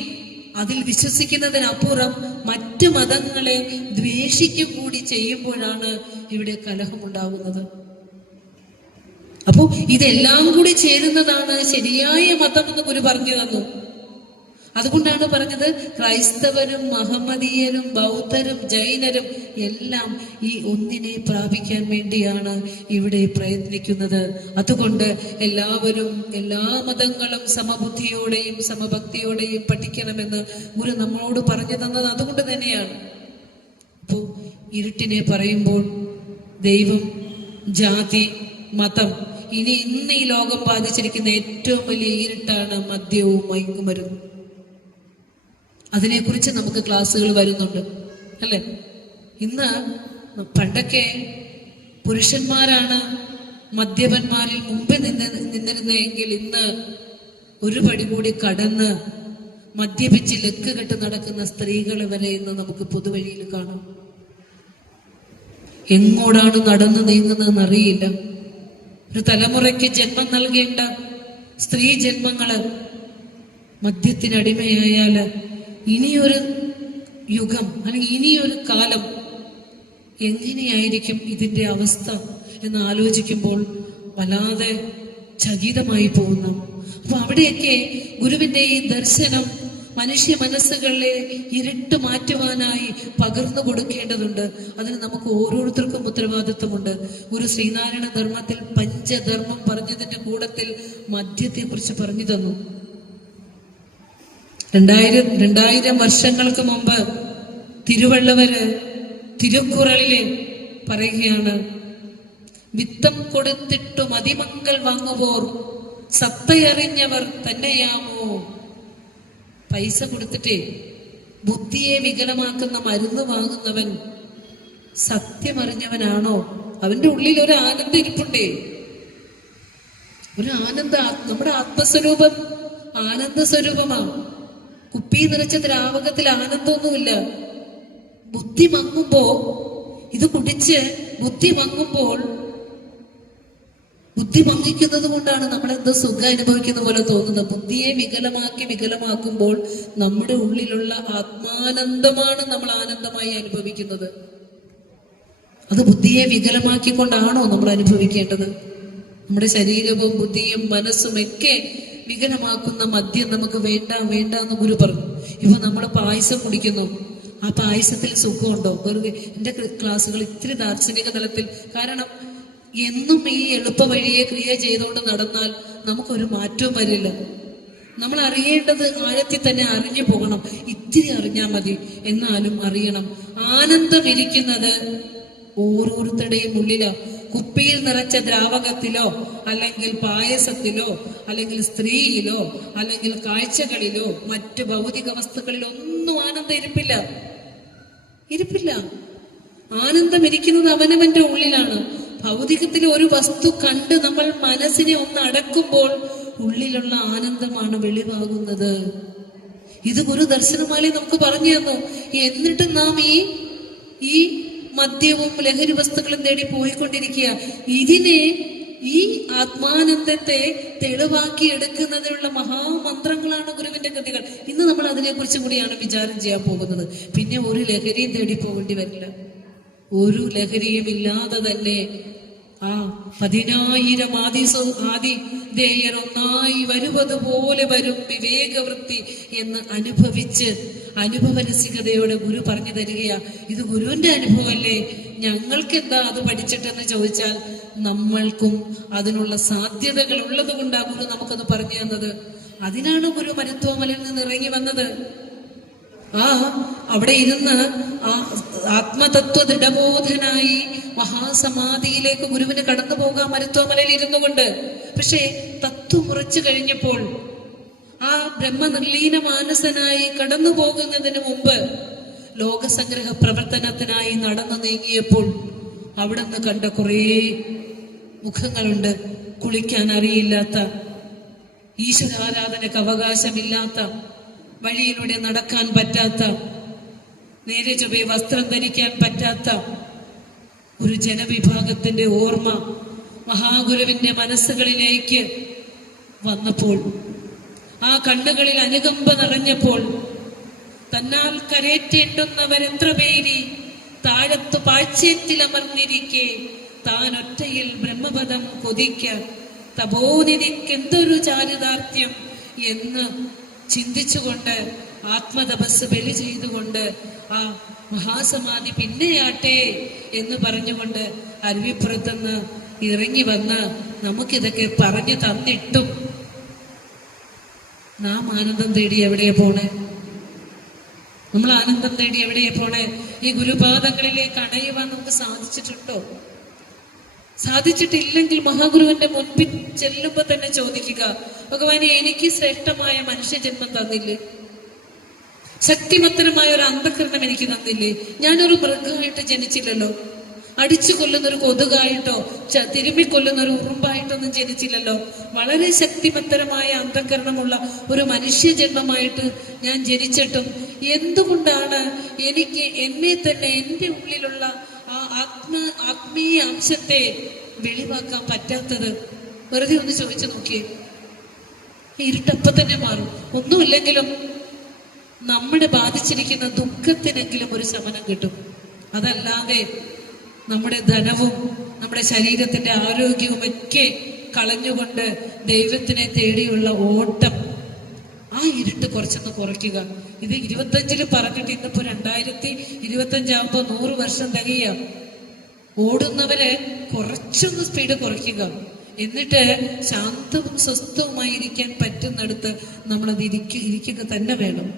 അതിൽ വിശ്വസിക്കുന്നതിനപ്പുറം മറ്റു മതങ്ങളെ ദ്വേഷിക്കും കൂടി ചെയ്യുമ്പോഴാണ് ഇവിടെ കലഹമുണ്ടാകുന്നത്. അപ്പോ ഇതെല്ലാം കൂടി ചേരുന്നതാണ് ശരിയായ മതം എന്ന് ഗുരു പറഞ്ഞു തന്നു. അതുകൊണ്ടാണ് പറഞ്ഞത്, ക്രൈസ്തവരും മഹമ്മദീയരും ബൗദ്ധരും ജൈനരും എല്ലാം ഈ ഒന്നിനെ പ്രാപിക്കാൻ വേണ്ടിയാണ് ഇവിടെ പ്രയത്നിക്കുന്നത്. അതുകൊണ്ട് എല്ലാവരും, എല്ലാ മതങ്ങളും സമബുദ്ധിയോടെയും സമഭക്തിയോടെയും പഠിക്കണമെന്ന് ഗുരു നമ്മളോട് പറഞ്ഞു തന്നത് അതുകൊണ്ട് തന്നെയാണ്. അപ്പോ ഇരുട്ടിനെ പറയുമ്പോൾ ദൈവം, ജാതി, മതം, ഇന്ന് ഈ ലോകം ബാധിച്ചിരിക്കുന്ന ഏറ്റവും വലിയ ഇരുട്ടാണ് മദ്യവും മയക്കുമരുന്നും. അതിനെക്കുറിച്ച് നമുക്ക് ക്ലാസ്സുകൾ വരുന്നുണ്ട്, അല്ലെ? ഇന്ന് പണ്ടൊക്കെ പുരുഷന്മാരാണ് മദ്യപന്മാരിൽ മുമ്പേ നിന്നിരുന്നെങ്കിൽ ഇന്ന് ഒരു പടി കൂടി കടന്ന് മദ്യപിച്ച് ലക്ക് കെട്ട് നടക്കുന്ന സ്ത്രീകളെ വരെ ഇന്ന് നമുക്ക് പൊതുവഴിയിൽ കാണാം. എങ്ങോട്ടാണ് നടന്നു നീങ്ങുന്നതെന്ന് അറിയില്ല. ഒരു തലമുറയ്ക്ക് ജന്മം നൽകേണ്ട സ്ത്രീ ജന്മങ്ങള് മദ്യത്തിനടിമയായാല് ഇനിയൊരു യുഗം അല്ലെങ്കിൽ ഇനിയൊരു കാലം എങ്ങനെയായിരിക്കും ഇതിന്റെ അവസ്ഥ എന്ന് ആലോചിക്കുമ്പോൾ വല്ലാതെ ചകിതമായി പോകുന്നു. അപ്പൊ അവിടെയൊക്കെ ഗുരുവിന്റെ ഈ ദർശനം മനുഷ്യ മനസ്സുകളിലെ ഇരുട്ട് മാറ്റുവാനായി പകർന്നു കൊടുക്കേണ്ടതുണ്ട്. അതിന് നമുക്ക് ഓരോരുത്തർക്കും ഉത്തരവാദിത്വമുണ്ട്. ഗുരു ശ്രീനാരായണ ധർമ്മത്തിൽ പഞ്ചധർമ്മം പറഞ്ഞതിന്റെ കൂടത്തിൽ മദ്യത്തെ കുറിച്ച് പറഞ്ഞു തന്നു. 2000 വർഷങ്ങൾക്ക് മുമ്പ് തിരുവള്ളുവര് തിരുക്കുറളില് പറയുകയാണ്, വിത്തം കൊടുത്തിട്ടു മതിമങ്കൽ വാങ്ങുവോർ സത്തയറിഞ്ഞവർ തന്നെയാമോ. പൈസ കൊടുത്തിട്ടേ ബുദ്ധിയെ വികലമാക്കുന്ന മരുന്ന് വാങ്ങുന്നവൻ സത്യമറിഞ്ഞവനാണോ? അവന്റെ ഉള്ളിൽ ഒരു ആനന്ദം ഇരിപ്പുണ്ടേ, ഒരു ആനന്ദ. നമ്മുടെ ആത്മസ്വരൂപം ആനന്ദ സ്വരൂപമാണ്. കുപ്പി നിറച്ച ദ്രാവകത്തിൽ ആനന്ദമൊന്നുമില്ല. ബുദ്ധി മങ്ങുമ്പോ, ഇത് കുടിച്ച് ബുദ്ധി മങ്ങുമ്പോൾ, ബുദ്ധി മങ്ങിക്കുന്നത് കൊണ്ടാണ് നമ്മൾ എന്തോ സുഖം അനുഭവിക്കുന്ന പോലെ തോന്നുന്നത്. ബുദ്ധിയെ വികലമാക്കുമ്പോൾ നമ്മുടെ ഉള്ളിലുള്ള ആത്മാനന്ദമാണ് നമ്മൾ ആനന്ദമായി അനുഭവിക്കുന്നത്. അത് ബുദ്ധിയെ വികലമാക്കിക്കൊണ്ടാണോ നമ്മൾ അനുഭവിക്കേണ്ടത്? നമ്മുടെ ശരീരവും ബുദ്ധിയും മനസ്സും ഒക്കെ വികലമാക്കുന്ന മദ്യം നമുക്ക് വേണ്ട എന്ന് ഗുരു പറഞ്ഞു. ഇപ്പൊ നമ്മൾ പായസം കുടിക്കുന്നു, ആ പായസത്തിൽ സുഖമുണ്ടോ? വെറുതെ എന്റെ ക്ലാസ്സുകൾ ഇത്തിരി ദാർശനിക തലത്തിൽ, കാരണം എന്നും ഈ എളുപ്പ വഴിയെ ക്രിയ ചെയ്തുകൊണ്ട് നടന്നാൽ നമുക്കൊരു മാറ്റവും വരില്ല. നമ്മൾ അറിയേണ്ടത് ആഴത്തിൽ തന്നെ അറിഞ്ഞു പോകണം. ഇത്തിരി അറിഞ്ഞാൽ മതി, എന്നാലും അറിയണം. ആനന്ദം ഇരിക്കുന്നത് ഓരോരുത്തരുടെയും ഉള്ളിലോ. കുപ്പിയിൽ നിറച്ച ദ്രാവകത്തിലോ, അല്ലെങ്കിൽ പായസത്തിലോ, അല്ലെങ്കിൽ സ്ത്രീയിലോ, അല്ലെങ്കിൽ കാഴ്ചകളിലോ, മറ്റു ഭൗതിക വസ്തുക്കളിലോ ഒന്നും ആനന്ദം ഇരിപ്പില്ല. ആനന്ദം ഇരിക്കുന്നത് അവനവന്റെ ഉള്ളിലാണ്. ഭൗതികത്തിലെ ഒരു വസ്തു കണ്ട് നമ്മൾ മനസ്സിനെ ഒന്ന് അടക്കുമ്പോൾ ഉള്ളിലുള്ള ആനന്ദമാണ് വെളിവാകുന്നത്. ഇത് ഗുരു ദർശനമാലി നമുക്ക് പറഞ്ഞു തന്നു. എന്നിട്ട് നാം ഈ മദ്യവും ലഹരി വസ്തുക്കളും തേടി പോയിക്കൊണ്ടിരിക്കുക. ഇതിനെ, ഈ ആത്മാനന്ദത്തെ തെളിവാക്കി എടുക്കുന്നതിനുള്ള മഹാമന്ത്രങ്ങളാണ് ഗുരുവിന്റെ കൃതികൾ. ഇന്ന് നമ്മൾ അതിനെക്കുറിച്ച് കൂടിയാണ് വിചാരം ചെയ്യാൻ പോകുന്നത്. പിന്നെ ഒരു ലഹരിയും തേടി പോകേണ്ടി വരില്ല. ഒരു ലഹരിയും ഇല്ലാതെ തന്നെ ആ 10,000 ആതിഥേയർ ഒന്നായി വരുവതുപോലെ വരും വിവേകവൃത്തി എന്ന് അനുഭവരസികതയോടെ ഗുരു പറഞ്ഞു തരികയാ. ഇത് ഗുരുവിന്റെ അനുഭവമല്ലേ, ഞങ്ങൾക്ക് എന്താ അത് പഠിച്ചിട്ടെന്ന് ചോദിച്ചാൽ നമ്മൾക്കും അതിനുള്ള സാധ്യതകൾ ഉള്ളത് കൊണ്ടാണ് ഗുരു നമുക്കത് പറഞ്ഞു തന്നത്. അതിനാണ് ഗുരു മരുത്വമലയിൽ നിന്ന് ഇറങ്ങി വന്നത്. അവിടെ ഇരുന്ന് ആ ആത്മതത്വ ദൃഢബോധനായി മഹാസമാധിയിലേക്ക് ഗുരുവിന് കടന്നു പോകാം മരുത്വമലയിൽ ഇരുന്നു കൊണ്ട്. പക്ഷേ തത്വം ഉറച്ചു കഴിഞ്ഞപ്പോൾ, ആ ബ്രഹ്മനിർലീന മാനസനായി കടന്നു പോകുന്നതിന് മുമ്പ് ലോകസംഗ്രഹ പ്രവർത്തനത്തിനായി നടന്നു നീങ്ങിയപ്പോൾ അവിടെ നിന്ന് കണ്ട കുറേ മുഖങ്ങളുണ്ട്. കുളിക്കാൻ അറിയില്ലാത്ത, ഈശ്വരാരാധനക്ക് അവകാശമില്ലാത്ത, വഴിയിലൂടെ നടക്കാൻ പറ്റാത്ത, നേരെ ചൊവ്വേ വസ്ത്രം ധരിക്കാൻ പറ്റാത്ത ഒരു ജനവിഭാഗത്തിന്റെ ഓർമ്മ മഹാഗുരുവിന്റെ മനസ്സുകളിലേക്ക് വന്നപ്പോൾ, ആ കണ്ണുകളിൽ അനുകമ്പ നിറഞ്ഞപ്പോൾ, തന്നാൽ കരേറ്റേണ്ടുന്നവരെത്ര പേരി താഴത്തു പാഴ്ചയത്തിലമർന്നിരിക്കെ താൻ ഒറ്റയിൽ ബ്രഹ്മപദം കൊതിക്ക തപോനിധിക്കെന്തൊരു ചാരിതാർത്ഥ്യം എന്ന് ചിന്തിച്ചുകൊണ്ട് ആത്മതപസ് ബലി ചെയ്തുകൊണ്ട് ആ മഹാസമാധി പിന്നെയാട്ടെ എന്ന് പറഞ്ഞുകൊണ്ട് അരുവിപ്പുറത്തുനിന്ന് ഇറങ്ങി വന്ന് നമുക്കിതൊക്കെ പറഞ്ഞു തന്നിട്ടും നാം ആനന്ദം തേടി എവിടെയാ പോണേ? നമ്മൾ ആനന്ദം തേടി എവിടെയാ പോണേ? ഈ ഗുരുപാദങ്ങളിലേക്ക് അണയുവാൻ നമുക്ക് സാധിച്ചിട്ടുണ്ടോ? സാധിച്ചിട്ടില്ലെങ്കിൽ മഹാഗുരുവിന്റെ മുൻപിൽ ചെല്ലുമ്പോ തന്നെ ചോദിക്കുക, ഭഗവാനെ, എനിക്ക് ശ്രേഷ്ഠമായ മനുഷ്യജന്മം തന്നില്ലേ? ശക്തിമത്തരമായ ഒരു അന്ധകരണം എനിക്ക് തന്നില്ലേ? ഞാനൊരു മൃഗമായിട്ട് ജനിച്ചില്ലല്ലോ. അടിച്ചു കൊല്ലുന്ന ഒരു കൊതുകായിട്ടോ തിരുമ്മിക്കൊല്ലുന്ന ഒരു ഉറുമ്പായിട്ടൊന്നും ജനിച്ചില്ലല്ലോ. വളരെ ശക്തിമത്തരമായ അന്ധകരണമുള്ള ഒരു മനുഷ്യജന്മമായിട്ട് ഞാൻ ജനിച്ചിട്ടും എന്തുകൊണ്ടാണ് എനിക്ക് എന്നെ തന്നെ, എന്റെ ഉള്ളിലുള്ള ആ ആത്മീയ അംശത്തെ വെളിവാക്കാൻ പറ്റാത്തത്? വെറുതെ ഒന്ന് ചോദിച്ചു നോക്കിയേ. ഇരുട്ടപ്പ തന്നെ മാറും. ഒന്നുമില്ലെങ്കിലും നമ്മുടെ ബാധിച്ചിരിക്കുന്ന ദുഃഖത്തിനെങ്കിലും ഒരു ശമനം കിട്ടും. അതല്ലാതെ നമ്മുടെ ധനവും നമ്മുടെ ശരീരത്തിന്റെ ആരോഗ്യവും ഒക്കെ കളഞ്ഞുകൊണ്ട് ദൈവത്തിനെ തേടിയുള്ള ഓട്ടം, ആ ഇരുട്ട് കുറച്ചൊന്ന് കുറയ്ക്കുക. ഇത് 25 പറഞ്ഞിട്ട് ഇന്നിപ്പോ 2025 100 വർഷം തികയാം. ഓടുന്നവര് കുറച്ചൊന്ന് സ്പീഡ് കുറയ്ക്കുക. എന്നിട്ട് ശാന്തവും സ്വസ്ഥവുമായിരിക്കാൻ പറ്റുന്നിടത്ത് നമ്മളത് ഇരിക്കുക തന്നെ വേണം.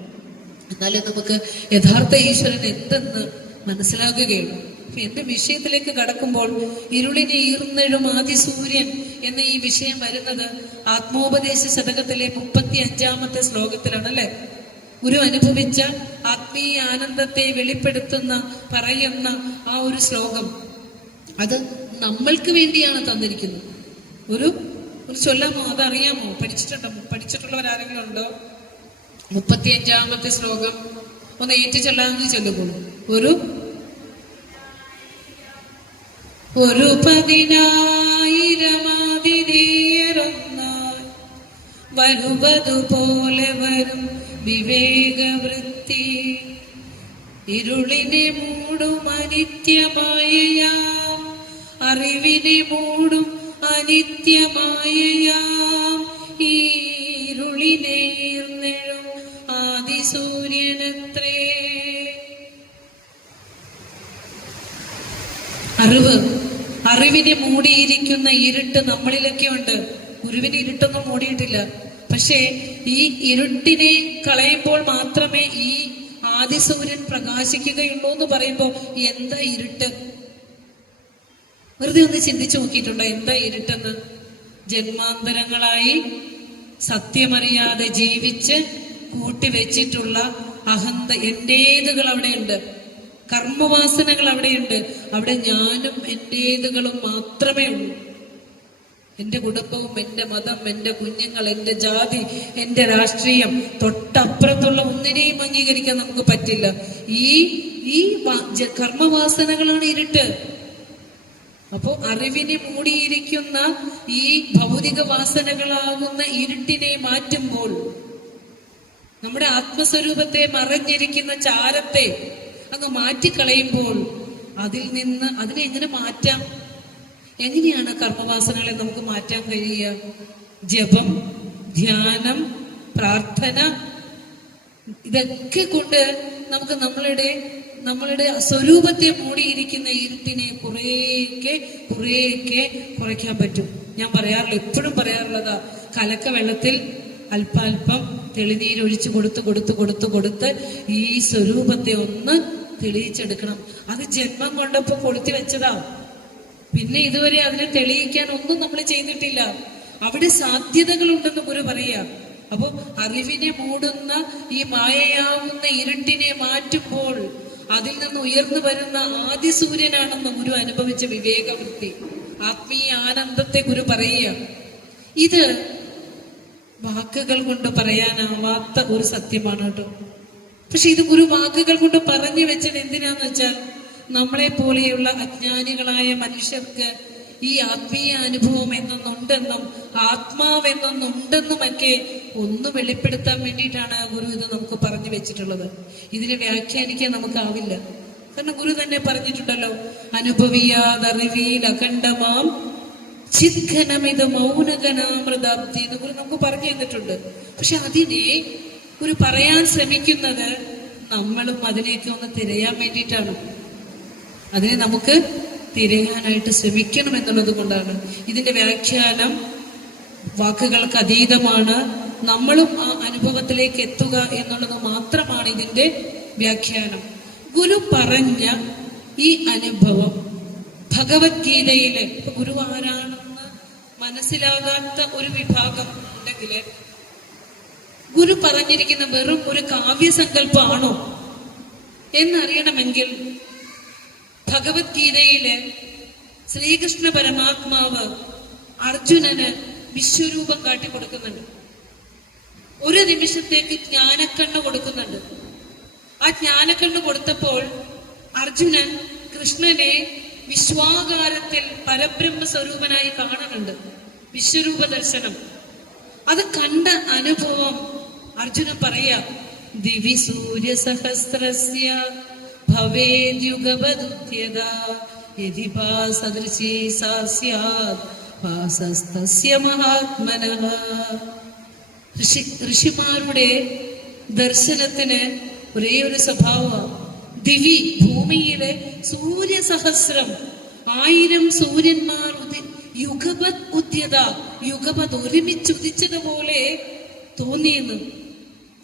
എന്നാലേ നമുക്ക് യഥാർത്ഥ ഈശ്വരൻ എന്തെന്ന് മനസ്സിലാക്കുകയുള്ളൂ. എന്റെ വിഷയത്തിലേക്ക് കടക്കുമ്പോൾ ഇരുളിനെ ഈർന്നെഴും ആദിസൂര്യൻ എന്ന ഈ വിഷയം വരുന്നത് ആത്മോപദേശ ശതകത്തിലെ 35 ശ്ലോകത്തിലാണ് അല്ലെ. ഗുരു അനുഭവിച്ച ആത്മീയ ആനന്ദത്തെ വെളിപ്പെടുത്തുന്ന പറയുന്ന ആ ഒരു ശ്ലോകം, അത് നമ്മൾക്ക് വേണ്ടിയാണ് തന്നിരിക്കുന്നത്. ഒരു ചൊല്ലാമോ? അതറിയാമോ? പഠിച്ചിട്ടുള്ളവരാരെങ്കിലും ഉണ്ടോ? 35 ശ്ലോകം ഒന്ന് ഏറ്റു ചൊല്ലാമെന്ന് ചൊല്ലുകയുള്ളൂ. ഒരു 10,000 വരുവതുപോലെ വരും വിവേകവൃത്തി, ഇരുളിനെ മൂടും അനിത്യമായ അറിവിനെ മൂടും അനിത്യമായ ഈ ഇരുളിനെ ഈർന്നെഴും ആദിസൂര്യനത്രേ. അറിവിനെ മൂടിയിരിക്കുന്ന ഇരുട്ട് നമ്മളിലൊക്കെ ഉണ്ട്. ഗുരുവിന് ഇരുട്ടൊന്നും മൂടിയിട്ടില്ല. പക്ഷേ ഈ ഇരുട്ടിനെ കളയുമ്പോൾ മാത്രമേ ഈ ആദിസൂര്യൻ പ്രകാശിക്കുകയുള്ളൂ എന്ന് പറയുമ്പോൾ എന്താ ഇരുട്ട്? വെറുതെ ഒന്ന് ചിന്തിച്ചു നോക്കിയിട്ടുണ്ടോ എന്താ ഇരുട്ടെന്ന്? ജന്മാന്തരങ്ങളായി സത്യമറിയാതെ ജീവിച്ച് കൂട്ടിവെച്ചിട്ടുള്ള അഹന്ത, എന്റേതുകൾ അവിടെയുണ്ട്, കർമ്മവാസനകൾ അവിടെയുണ്ട്. അവിടെ ഞാനും എന്റേതുകളും മാത്രമേ ഉള്ളൂ. എന്റെ കുടുംബവും, എന്റെ മതം, എന്റെ കുഞ്ഞുങ്ങൾ, എന്റെ ജാതി, എന്റെ രാഷ്ട്രീയം, തൊട്ടപ്പുറത്തുള്ള ഒന്നിനെയും അംഗീകരിക്കാൻ നമുക്ക് പറ്റില്ല. ഈ കർമ്മവാസനകളാണ് ഇരുട്ട്. അപ്പോ അറിവിനെ മൂടിയിരിക്കുന്ന ഈ ഭൗതിക വാസനകളാകുന്ന ഇരുട്ടിനെ മാറ്റുമ്പോൾ, നമ്മുടെ ആത്മസ്വരൂപത്തെ മറഞ്ഞിരിക്കുന്ന ചാരത്തെ അങ്ങ് മാറ്റിക്കളയുമ്പോൾ, അതിനെ എങ്ങനെ മാറ്റാം? എങ്ങനെയാണ് കർമ്മവാസനകളെ നമുക്ക് മാറ്റാൻ കഴിയുക? ജപം, ധ്യാനം, പ്രാർത്ഥന, ഇതൊക്കെ കൊണ്ട് നമുക്ക് നമ്മളുടെ സ്വരൂപത്തെ മൂടിയിരിക്കുന്ന ഇരുട്ടിനെ കുറേയൊക്കെ കുറയ്ക്കാൻ പറ്റും. ഞാൻ എപ്പോഴും പറയാറുള്ളതാ, കലക്ക വെള്ളത്തിൽ അല്പാൽപ്പം തെളിനീരൊഴിച്ച് കൊടുത്ത് ഈ സ്വരൂപത്തെ ഒന്ന് തെളിയിച്ചെടുക്കണം. അത് ജന്മം കൊണ്ടപ്പോ കൊളുത്തി വെച്ചതാ. പിന്നെ ഇതുവരെ അതിനെ തെളിയിക്കാൻ ഒന്നും നമ്മൾ ചെയ്തിട്ടില്ല. അവിടെ സാധ്യതകളുണ്ടെന്ന് ഗുരു പറയാ. അപ്പൊ അറിവിനെ മൂടുന്ന ഈ മായയാവുന്ന ഇരുട്ടിനെ മാറ്റുമ്പോൾ അതിൽ നിന്ന് ഉയർന്നു വരുന്ന ആദിസൂര്യനാണെന്ന് ഗുരു അനുഭവിച്ച വിവേകവൃത്തി, ആത്മീയ ആനന്ദത്തെ ഗുരു പറയുക. ഇത് വാക്കുകൾ കൊണ്ട് പറയാനാവാത്ത ഒരു സത്യമാണ് കേട്ടോ. പക്ഷെ ഇത് ഗുരു വാക്കുകൾ കൊണ്ട് പറഞ്ഞു വെച്ചത് എന്തിനാന്ന് വെച്ചാൽ, നമ്മളെ പോലെയുള്ള അജ്ഞാനികളായ മനുഷ്യർക്ക് ഈ ആത്മീയ അനുഭവം എന്നൊന്നുണ്ടെന്നും ആത്മാവെന്നൊന്നുണ്ടെന്നുമൊക്കെ ഒന്ന് വെളിപ്പെടുത്താൻ വേണ്ടിയിട്ടാണ് ഗുരു ഇത് നമുക്ക് പറഞ്ഞു വെച്ചിട്ടുള്ളത്. ഇതിനെ വ്യാഖ്യാനിക്കാൻ നമുക്കാവില്ല. കാരണം ഗുരു തന്നെ പറഞ്ഞിട്ടുണ്ടല്ലോ, അനുഭവിയാതറിവിയിൽ അഖണ്ഡമാം ചിദ്ഘനമിത് മൗനഗനാമൃതാബ്ദി എന്ന് ഗുരു നമുക്ക് പറഞ്ഞു തന്നിട്ടുണ്ട്. പക്ഷെ അതിനെ ഗുരു പറയാൻ ശ്രമിക്കുന്നത് നമ്മളും അതിനെയൊക്കെ ഒന്ന് തിരയാൻ വേണ്ടിയിട്ടാണ്. അതിനെ നമുക്ക് തിരയാനായിട്ട് ശ്രമിക്കണം എന്നുള്ളത് കൊണ്ടാണ്. ഇതിന്റെ വ്യാഖ്യാനം വാക്കുകൾക്ക് അതീതമാണ്. നമ്മളും ആ അനുഭവത്തിലേക്ക് എത്തുക എന്നുള്ളത് മാത്രമാണ് ഇതിന്റെ വ്യാഖ്യാനം. ഗുരു പറഞ്ഞ ഈ അനുഭവം ഭഗവത്ഗീതയിലെ, ഗുരു ആരാണെന്ന് മനസ്സിലാകാത്ത ഒരു വിഭാഗം ഉണ്ടെങ്കില്, ഗുരു പറഞ്ഞിരിക്കുന്ന വെറും ഒരു കാവ്യസങ്കല്പമാണോ എന്നറിയണമെങ്കിൽ ഭഗവത്ഗീതയില് ശ്രീകൃഷ്ണ പരമാത്മാവ് അർജുനന് വിശ്വരൂപം കാട്ടിക്കൊടുക്കുന്നുണ്ട്. ഒരു നിമിഷത്തേക്ക് ജ്ഞാനക്കണ്ണ് കൊടുക്കുന്നുണ്ട്. ആ ജ്ഞാനക്കണ്ണ് കൊടുത്തപ്പോൾ അർജുനൻ കൃഷ്ണനെ വിശ്വാകാരത്തിൽ പരബ്രഹ്മ സ്വരൂപനായി കാണുന്നുണ്ട്. വിശ്വരൂപ ദർശനം. അത് കണ്ട അനുഭവം അർജുനൻ പറയാ, ദിവി സൂര്യ സഹസ്രസ്യ ഭവേദ്യുഗവദുത്യത യദി ഭാ സദൃശീ സാ സ്യാത് ഭാസസ്തസ്യ മഹാത്മനഃ. ഋഷിമാരുടെ ദർശനത്തിന് ഒരേ ഒരു സ്വഭാവമാണ്. ദിവി, ഭൂമിയിലെ സൂര്യസഹസ്രം 1000 സൂര്യന്മാർ യുഗപത് ഉദ്യത, യുഗപത് ഒരുമിച്ച് ഉദിച്ചതുപോലെ തോന്നിയെന്ന്.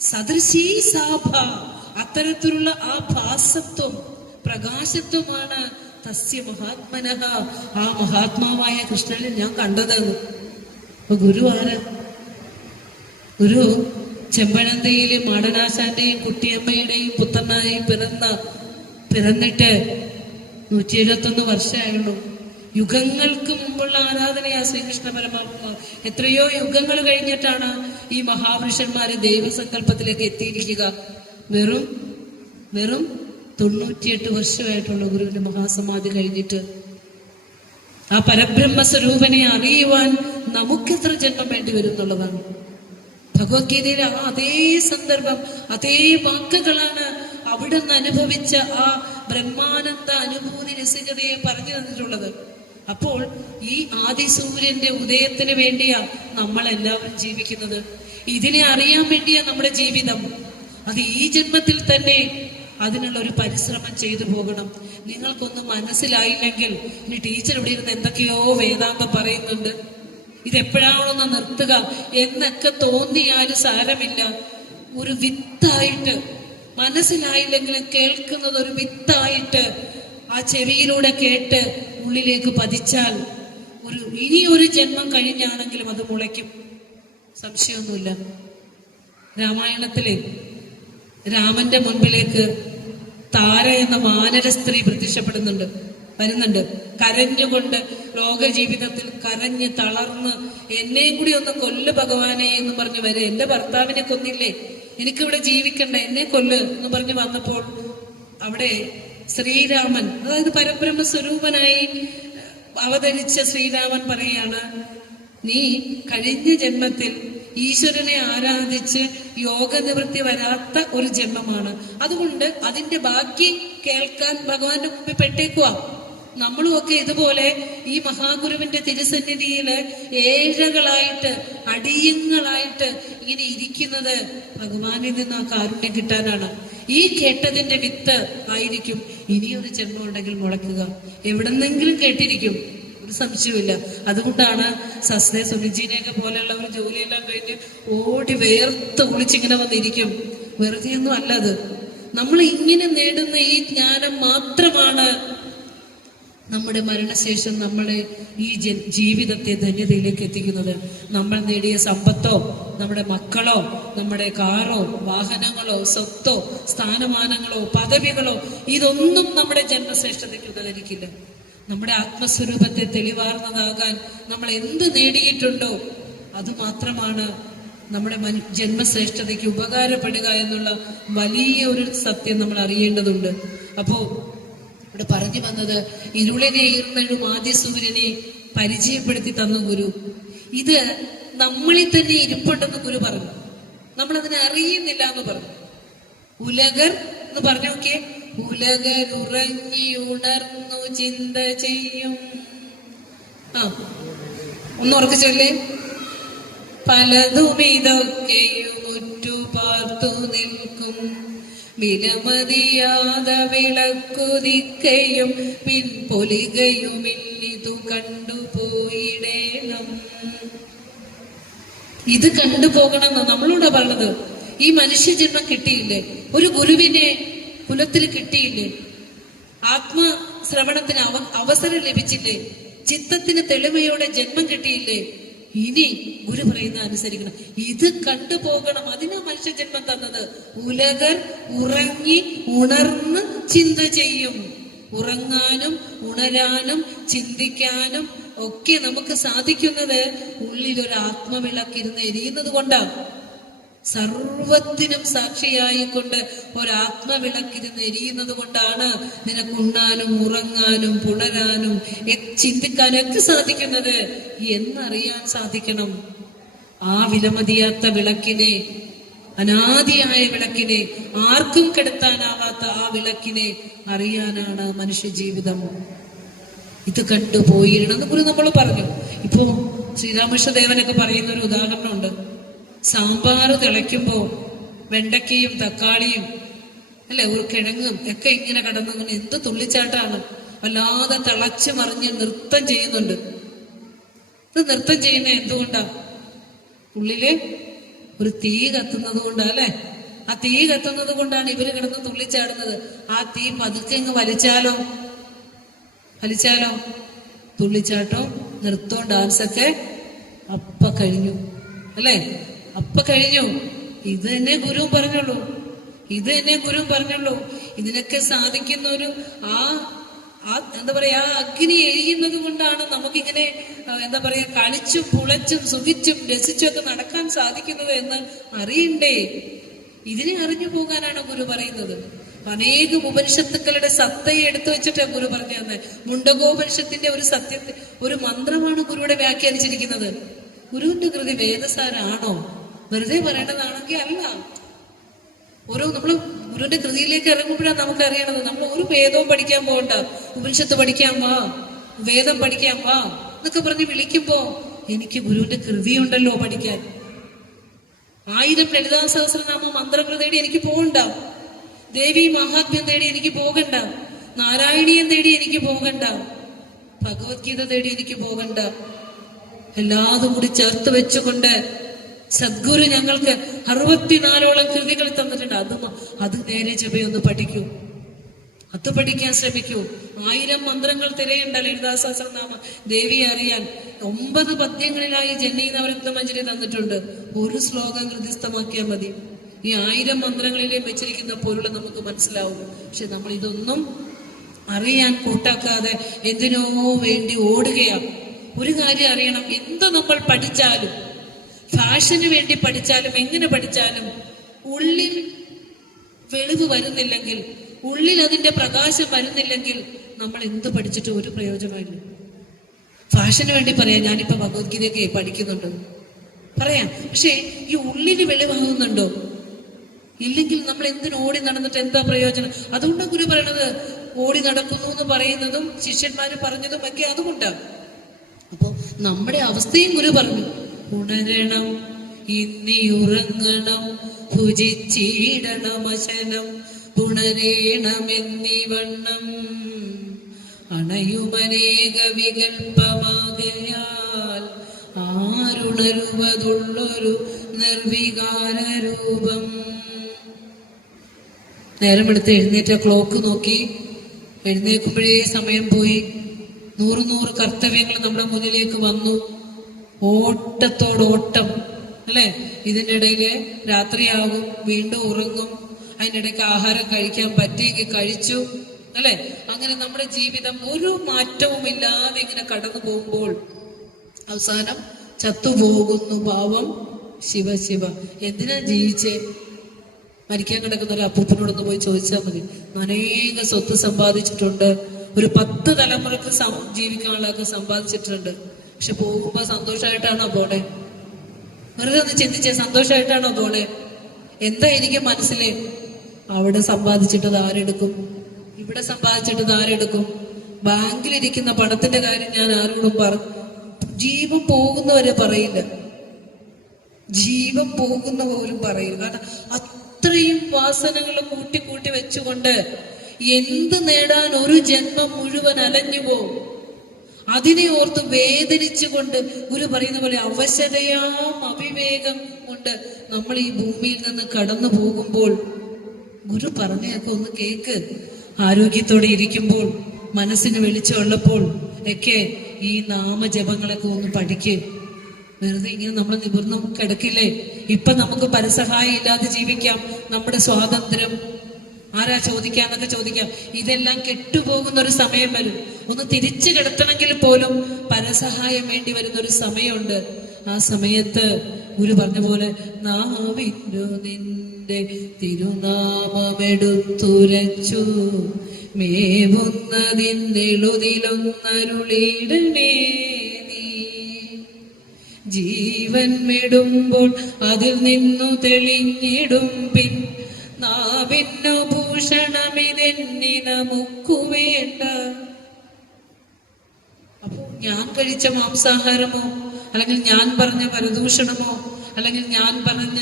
സദൃശീ സാഭ, അത്തരത്തിലുള്ള ആ ഭാസത്വം, പ്രകാശത്വമാണ് തസ്യ മഹാത്മനഃ, ആ മഹാത്മാവായ കൃഷ്ണനിൽ ഞാൻ കണ്ടതെന്ന്. അപ്പൊ ഗുരു ആര്? ഗുരു ചെമ്പഴന്തയിലെ മാടനാശാന്റെയും കുട്ടിയമ്മയുടെയും പുത്രനായി പിറന്നിട്ട് 171 വർഷമായുള്ളൂ. യുഗങ്ങൾക്ക് മുമ്പുള്ള ആരാധനയാ ശ്രീകൃഷ്ണ പരമാത്മ. എത്രയോ യുഗങ്ങൾ കഴിഞ്ഞിട്ടാണ് ഈ മഹാപുരുഷന്മാര് ദൈവസങ്കല്പത്തിലേക്ക് എത്തിയിരിക്കുക. വെറും 98 വർഷമായിട്ടുള്ള ഗുരുവിന്റെ മഹാസമാധി കഴിഞ്ഞിട്ട്. ആ പരബ്രഹ്മ സ്വരൂപനെ അറിയുവാൻ നമുക്കെത്ര ജന്മം വേണ്ടി വരും എന്നുള്ളതാണ്. ഭഗവത്ഗീതയിലെ അതേ സന്ദർഭം, അതേ വാക്കുകളാണ് അവിടെ നിന്ന് അനുഭവിച്ച ആ ബ്രഹ്മാനന്ദ അനുഭൂതി രസികതയെ പറഞ്ഞു തന്നിട്ടുള്ളത്. അപ്പോൾ ഈ ആദിസൂര്യന്റെ ഉദയത്തിന് വേണ്ടിയാ നമ്മളെല്ലാവരും ജീവിക്കുന്നത്. ഇതിനെ അറിയാൻ വേണ്ടിയാ നമ്മുടെ ജീവിതം. അത് ഈ ജന്മത്തിൽ തന്നെ അതിനുള്ള ഒരു പരിശ്രമം ചെയ്തു പോകണം. നിങ്ങൾക്കൊന്നും മനസ്സിലായില്ലെങ്കിൽ ഇനി ടീച്ചർ ഇവിടെ ഇരുന്ന് എന്തൊക്കെയോ വേദാന്തം പറയുന്നുണ്ട്, ഇതെപ്പോഴാണൊന്ന് നിർത്തുക എന്നൊക്കെ തോന്നിയാലും സാരമില്ല. ഒരു വിത്തായിട്ട്, മനസ്സിലായില്ലെങ്കിലും കേൾക്കുന്നത് ഒരു വിത്തായിട്ട് ആ ചെവിയിലൂടെ കേട്ട് ഉള്ളിലേക്ക് പതിച്ചാൽ ഇനിയൊരു ജന്മം കഴിഞ്ഞാണെങ്കിലും അത് മുളയ്ക്കും, സംശയമൊന്നുമില്ല. രാമായണത്തിലെ രാമന്റെ മുൻപിലേക്ക് താര എന്ന വാനര സ്ത്രീ വരുന്നുണ്ട്. കരഞ്ഞുകൊണ്ട്, ലോക ജീവിതത്തിൽ കരഞ്ഞ് തളർന്ന്, എന്നെയും കൂടി ഒന്ന് കൊല്ല് ഭഗവാനെ എന്ന് പറഞ്ഞ് വരെ, എന്റെ ഭർത്താവിനെ കൊന്നില്ലേ, എനിക്കിവിടെ ജീവിക്കണ്ട, എന്നെ കൊല്ല് എന്ന് പറഞ്ഞ് വന്നപ്പോൾ അവിടെ ശ്രീരാമൻ, അതായത് പരബ്രഹ്മ സ്വരൂപനായി അവതരിച്ച ശ്രീരാമൻ പറയാണ്, നീ കഴിഞ്ഞ ജന്മത്തിൽ ഈശ്വരനെ ആരാധിച്ച് യോഗനിവൃത്തി വരാത്ത ഒരു ജന്മമാണ്. അതുകൊണ്ട് അതിന്റെ ബാക്കി കേൾക്കാൻ ഭഗവാന്റെ മുമ്പിൽ പെട്ടേക്കുക. നമ്മളുമൊക്കെ ഇതുപോലെ ഈ മഹാഗുരുവിന്റെ തിരുസന്നിധിയില് ഏഴകളായിട്ട്, അടിയങ്ങളായിട്ട് ഇങ്ങനെ ഇരിക്കുന്നത് ഭഗവാനിൽ നിന്ന് ആ കാരുണ്യം കിട്ടാനാണ്. ഈ കേട്ടതിന്റെ വിത്ത് ആയിരിക്കും ഇനിയൊരു ജന്മം ഉണ്ടെങ്കിൽ മുളയ്ക്കുക. എവിടെന്നെങ്കിലും കേട്ടിരിക്കും, ഒരു സംശയമില്ല. അതുകൊണ്ടാണ് സസ്നെ സുനിജീനെയൊക്കെ പോലെയുള്ള ഒരു ജോലിയെല്ലാം കഴിഞ്ഞ് ഓടി വേർത്ത് കുളിച്ചിങ്ങനെ വന്നിരിക്കും. വെറുതെ ഒന്നും അല്ലത്. നമ്മൾ ഇങ്ങനെ നേടുന്ന ഈ ജ്ഞാനം മാത്രമാണ് നമ്മുടെ മരണശേഷം നമ്മളെ ഈ ജീവിതത്തെ ധന്യതയിലേക്ക് എത്തിക്കുന്നത്. നമ്മൾ നേടിയ സമ്പത്തോ, നമ്മുടെ മക്കളോ, നമ്മുടെ കാറോ, വാഹനങ്ങളോ, സ്വത്തോ, സ്ഥാനമാനങ്ങളോ, പദവികളോ, ഇതൊന്നും നമ്മുടെ ജന്മശ്രേഷ്ഠതയ്ക്ക് ഉപകരിക്കില്ല. നമ്മുടെ ആത്മസ്വരൂപത്തെ തെളിവാർന്നതാകാൻ നമ്മൾ എന്ത് നേടിയിട്ടുണ്ടോ അത് മാത്രമാണ് നമ്മുടെ ജന്മശ്രേഷ്ഠതയ്ക്ക് ഉപകാരപ്പെടുക എന്നുള്ള വലിയ ഒരു സത്യം നമ്മൾ അറിയേണ്ടതുണ്ട്. അപ്പോ ഇവിടെ പറഞ്ഞു വന്നത്, ഇരുളിനെ ഈർന്നഴും ആദ്യ സൂര്യനെ പരിചയപ്പെടുത്തി തന്ന ഗുരു. ഇത് നമ്മളിൽ തന്നെ ഇരിപ്പുണ്ടെന്ന് ഗുരു പറഞ്ഞു. നമ്മളതിനെ അറിയുന്നില്ല എന്ന് പറഞ്ഞു. ഉലകർ എന്ന് പറഞ്ഞു നോക്കിയേ, ഉലകരുറങ്ങി ഉണർന്നു ചിന്ത ചെയ്യും. ഒന്നുറക്കെ ചൊല്ലേ. പലതും ഇതൊക്കെയും ഉറ്റു പാർത്തു നിൽക്കും, വിലമതിയാത വിളക്കുതിക്കയും പിൻപൊലികയുമില്ലിതു കണ്ടുപോയിടേണം. ഇത് കണ്ടുപോകണം നമ്മളോടാ പറഞ്ഞത്. ഈ മനുഷ്യജന്മം കിട്ടിയില്ലേ, ഒരു ഗുരുവിനെ കുലത്തിൽ കിട്ടിയില്ലേ, ആത്മശ്രവണത്തിന് അവസരം ലഭിച്ചില്ലേ, ചിത്തത്തിന് തെളിമയോടെ ജന്മം കിട്ടിയില്ലേ, ഇനി ഗുരു പറയുന്ന അനുസരിക്കണം. ഇത് കണ്ടുപോകണം. അതിനാ മനുഷ്യജന്മം തന്നത്. ഉലകർ ഉറങ്ങി ഉണർന്ന് ചിന്ത ചെയ്യും. ഉറങ്ങാനും ഉണരാനും ചിന്തിക്കാനും ഒക്കെ നമുക്ക് സാധിക്കുന്നത് ഉള്ളിലൊരു ആത്മവിളക്കിരുന്ന് എരിയുന്നത് കൊണ്ടാണ്. സർവത്തിനും സാക്ഷിയായിക്കൊണ്ട് ഒരാത്മവിളക്കിരുന്ന് എരിയുന്നത് കൊണ്ടാണ് നിനക്ക് ഉണ്ണാനും ഉറങ്ങാനും പുണരാനും ചിന്തിക്കാനൊക്കെ സാധിക്കുന്നത് എന്നറിയാൻ സാധിക്കണം. ആ വിലമതിയാത്ത വിളക്കിനെ, അനാദിയായ വിളക്കിനെ, ആർക്കും കെടുത്താനാവാത്ത ആ വിളക്കിനെ അറിയാനാണ് മനുഷ്യ ജീവിതം. ഇത് കണ്ടുപോയിരണം എന്ന് ഗുരു നമ്മൾ പറഞ്ഞു. ഇപ്പോ ശ്രീരാമകൃഷ്ണദേവനൊക്കെ പറയുന്ന ഒരു ഉദാഹരണമുണ്ട്. സാമ്പാർ തിളയ്ക്കുമ്പോ വെണ്ടയ്ക്കയും തക്കാളിയും അല്ലെ ഒരു കിഴങ്ങും ഒക്കെ ഇങ്ങനെ കടന്നു എന്ത് തുള്ളിച്ചാട്ടാണ്, വല്ലാതെ തിളച്ചു മറിഞ്ഞ് നൃത്തം ചെയ്യുന്നുണ്ട്. ഇത് നൃത്തം ചെയ്യുന്ന എന്തുകൊണ്ടാ? ഉള്ളില് ഒരു തീ കത്തുന്നത് കൊണ്ടാ അല്ലെ? ആ തീ കത്തുന്നത് കൊണ്ടാണ് ഇവര് കിടന്ന് തുള്ളിച്ചാടുന്നത്. ആ തീ പതുക്കെ ഇങ്ങ് വലിച്ചാലോ തുള്ളിച്ചാട്ടോ നൃത്തവും ഡാൻസൊക്കെ അപ്പ കഴിഞ്ഞു അല്ലെ? അപ്പ കഴിഞ്ഞു. ഇത് തന്നെ ഗുരു പറഞ്ഞുള്ളൂ. ഇതിനൊക്കെ സാധിക്കുന്ന ഒരു എന്താ പറയാ ആ അഗ്നി എരിയുന്നത് കൊണ്ടാണ് നമുക്കിങ്ങനെ എന്താ പറയാ കളിച്ചും പുളച്ചും സുഖിച്ചും രസിച്ചും ഒക്കെ നടക്കാൻ സാധിക്കുന്നത് എന്ന് അറിയണ്ടേ? ഇതിനെ അറിഞ്ഞു പോകാനാണ് ഗുരു പറയുന്നത്. അനേകം ഉപനിഷത്തുക്കളുടെ സത്തയെ എടുത്തു വെച്ചിട്ട് ഗുരു പറഞ്ഞു തന്നെ. മുണ്ടകോപനിഷത്തിന്റെ ഒരു സത്യത്തെ ഒരു മന്ത്രമാണ് ഗുരുവിടെ വ്യാഖ്യാനിച്ചിരിക്കുന്നത്. ഗുരുവിന്റെ കൃതി വേദസാരാണോ? വെറുതെ പറയേണ്ടതാണെങ്കിൽ അല്ല. നമ്മള് ഗുരുവിന്റെ കൃതിയിലേക്ക് ഇറങ്ങുമ്പോഴാണ് നമുക്ക് അറിയണത്. നമ്മൾ ഒരു വേദവും പഠിക്കാൻ പോകണ്ട, ഉപനിഷത്ത് പഠിക്കാൻ വാ, വേദം പഠിക്കാൻ വാ എന്നൊക്കെ പറഞ്ഞ് വിളിക്കുമ്പോ എനിക്ക് ഗുരുവിന്റെ കൃതി ഉണ്ടല്ലോ പഠിക്കാൻ. 1000 ലളിതാ സഹസ്രനാമ മന്ത്രങ്ങൾ തേടി എനിക്ക് പോകണ്ട, ദേവി മഹാത്മ്യം തേടി എനിക്ക് പോകണ്ട, നാരായണീയം തേടി എനിക്ക് പോകണ്ട, ഭഗവത്ഗീത തേടി എനിക്ക് പോകണ്ട. എല്ലാതും കൂടി ചേർത്ത് വെച്ചുകൊണ്ട് സദ്ഗുരു ഞങ്ങൾക്ക് 64ഓളം കൃതികൾ തന്നിട്ടുണ്ട്. അത് നേരെ ചെവയൊന്ന് പഠിക്കൂ, അത് പഠിക്കാൻ ശ്രമിക്കൂ. 1000 മന്ത്രങ്ങൾ തിരയണ്ട ലളിതാ സഹസ്രനാമ ദേവിയെ അറിയാൻ. 9 പദ്യങ്ങളിലായി ജനനീനവരക്തമഞ്ജരി തന്നിട്ടുണ്ട്. ഒരു ശ്ലോകം ഹൃദയസ്ഥമാക്കിയാൽ മതി. ഈ 1000 മന്ത്രങ്ങളിലേയും വെച്ചിരിക്കുന്ന പൊരുള് നമുക്ക് മനസ്സിലാവും. പക്ഷെ നമ്മൾ ഇതൊന്നും അറിയാൻ കൂട്ടാക്കാതെ എന്തിനോ വേണ്ടി ഓടുകയാണ്. ഒരു കാര്യം അറിയണം, എന്ത് നമ്മൾ പഠിച്ചാലും, ഫാഷന് വേണ്ടി പഠിച്ചാലും, എങ്ങനെ പഠിച്ചാലും ഉള്ളിൽ വെളിവ് വരുന്നില്ലെങ്കിൽ, ഉള്ളിൽ അതിന്റെ പ്രകാശം വരുന്നില്ലെങ്കിൽ നമ്മൾ എന്ത് പഠിച്ചിട്ടും ഒരു പ്രയോജനമില്ല. ഫാഷന് വേണ്ടി പറയാം, ഞാനിപ്പോ ഭഗവത്ഗീതയൊക്കെ പഠിക്കുന്നുണ്ട് പറയാം, പക്ഷെ ഈ ഉള്ളിന് വെളിവാകുന്നുണ്ടോ? ഇല്ലെങ്കിൽ നമ്മൾ എന്തിനു ഓടി നടന്നിട്ട് എന്താ പ്രയോജനം? അതുകൊണ്ടാണ് ഗുരു പറയണത്. ഓടി നടക്കുന്നു എന്ന് പറയുന്നതും ശിഷ്യന്മാര് പറഞ്ഞതും ഒക്കെ അതുകൊണ്ടാണ്. അപ്പൊ നമ്മുടെ അവസ്ഥയും ഗുരു പറഞ്ഞു. ഉണരണം, ഇന്നിയുറങ്ങണം, ഭുജിച്ചിടണം അശനം, ഉണരേണമെന്നിവണ്ണം അണയുമനേക വികൽപ്പമാകയാൽ ആരുണരുവതുള്ളൊരു നിർവികാര രൂപം. നേരം എടുത്ത് എഴുന്നേറ്റ ക്ലോക്ക് നോക്കി എഴുന്നേൽക്കുമ്പോഴേ സമയം പോയി. 100 കർത്തവ്യങ്ങൾ നമ്മുടെ മുന്നിലേക്ക് വന്നു. ഓട്ടത്തോടോട്ടം അല്ലെ? ഇതിൻ്റെ ഇടയില് രാത്രിയാകും, വീണ്ടും ഉറങ്ങും, അതിനിടയ്ക്ക് ആഹാരം കഴിക്കാൻ പറ്റിയെങ്കിൽ കഴിച്ചു അല്ലെ? അങ്ങനെ നമ്മുടെ ജീവിതം ഒരു മാറ്റവും ഇല്ലാതെ ഇങ്ങനെ കടന്നു പോകുമ്പോൾ അവസാനം ചത്തുപോകുന്നു പാവം ശിവ ശിവ. എന്തിനാ ജീവിച്ചേ? മരിക്കാൻ കിടക്കുന്ന ഒരു അപ്പൂപ്പനോടൊന്ന് പോയി ചോദിച്ചാൽ മതി. അനേക സ്വത്ത് സമ്പാദിച്ചിട്ടുണ്ട്, ഒരു 10 തലമുറക്ക് ജീവിക്കാനുള്ളതൊക്കെ സമ്പാദിച്ചിട്ടുണ്ട്. പക്ഷെ പോകുമ്പോ സന്തോഷമായിട്ടാണോ പോണേ? വെറുതെ ഒന്ന് ചിന്തിച്ചേ, സന്തോഷമായിട്ടാണോ പോണേ? എന്താ എനിക്ക് മനസ്സിലെ? അവിടെ സമ്പാദിച്ചിട്ടത് ആരെടുക്കും? ഇവിടെ സമ്പാദിച്ചിട്ടത് ആരെടുക്കും? ബാങ്കിലിരിക്കുന്ന പണത്തിന്റെ കാര്യം ഞാൻ ആരോടും ജീവൻ പോകുന്നവരെ പറയില്ല, ജീവൻ പോകുന്ന പോലും പറയില്ല. കാരണം അത്രയും വാസനകൾ കൂട്ടി വെച്ചുകൊണ്ട് എന്ത് നേടാൻ ഒരു ജന്മം മുഴുവൻ അലഞ്ഞു പോകും. അതിനെ ഓർത്ത് വേദനിച്ചുകൊണ്ട് ഗുരു പറയുന്ന പോലെ അവശതയാം അവിവേകം കൊണ്ട് നമ്മൾ ഈ ഭൂമിയിൽ നിന്ന് കടന്നു പോകുമ്പോൾ ഗുരു പറഞ്ഞൊക്കെ ഒന്ന് കേക്ക്. ആരോഗ്യത്തോടെ ഇരിക്കുമ്പോൾ, മനസ്സിന് വെളിച്ചമുള്ളപ്പോൾ ഒക്കെ ഈ നാമജപങ്ങളൊക്കെ ഒന്ന് പഠിക്ക്. വെറുതെ ഇങ്ങനെ നമ്മൾ നിവർന്നു കിടക്കില്ലേ? ഇപ്പൊ നമുക്ക് പരസഹായം ഇല്ലാതെ ജീവിക്കാം, നമ്മുടെ സ്വാതന്ത്ര്യം ആരാ ചോദിക്കാന്നൊക്കെ ചോദിക്കാം. ഇതെല്ലാം കെട്ടുപോകുന്ന ഒരു സമയം വരും. ഒന്ന് തിരിച്ചു കിടത്തണമെങ്കിൽ പോലും പരസഹായം വേണ്ടി വരുന്ന ഒരു സമയമുണ്ട്. ആ സമയത്ത് ഗുരു പറഞ്ഞ പോലെ നാവിന്നു നിന്റെ തിരുനാമമെടുത്തുരച്ചു മേവുന്നതിന്നെളുതിലൊന്നരുളിടണേ നീ. ജീവൻ വിടുമ്പോൾ അതിൽ നിന്നു തെളിഞ്ഞിടും പിൻ നാവിന്നു ഭൂഷണമിതെന്നി നമുക്കു വേണ്ട. ഞാൻ കഴിച്ച മാംസാഹാരമോ അല്ലെങ്കിൽ ഞാൻ പറഞ്ഞ പരദൂഷണമോ അല്ലെങ്കിൽ ഞാൻ പറഞ്ഞ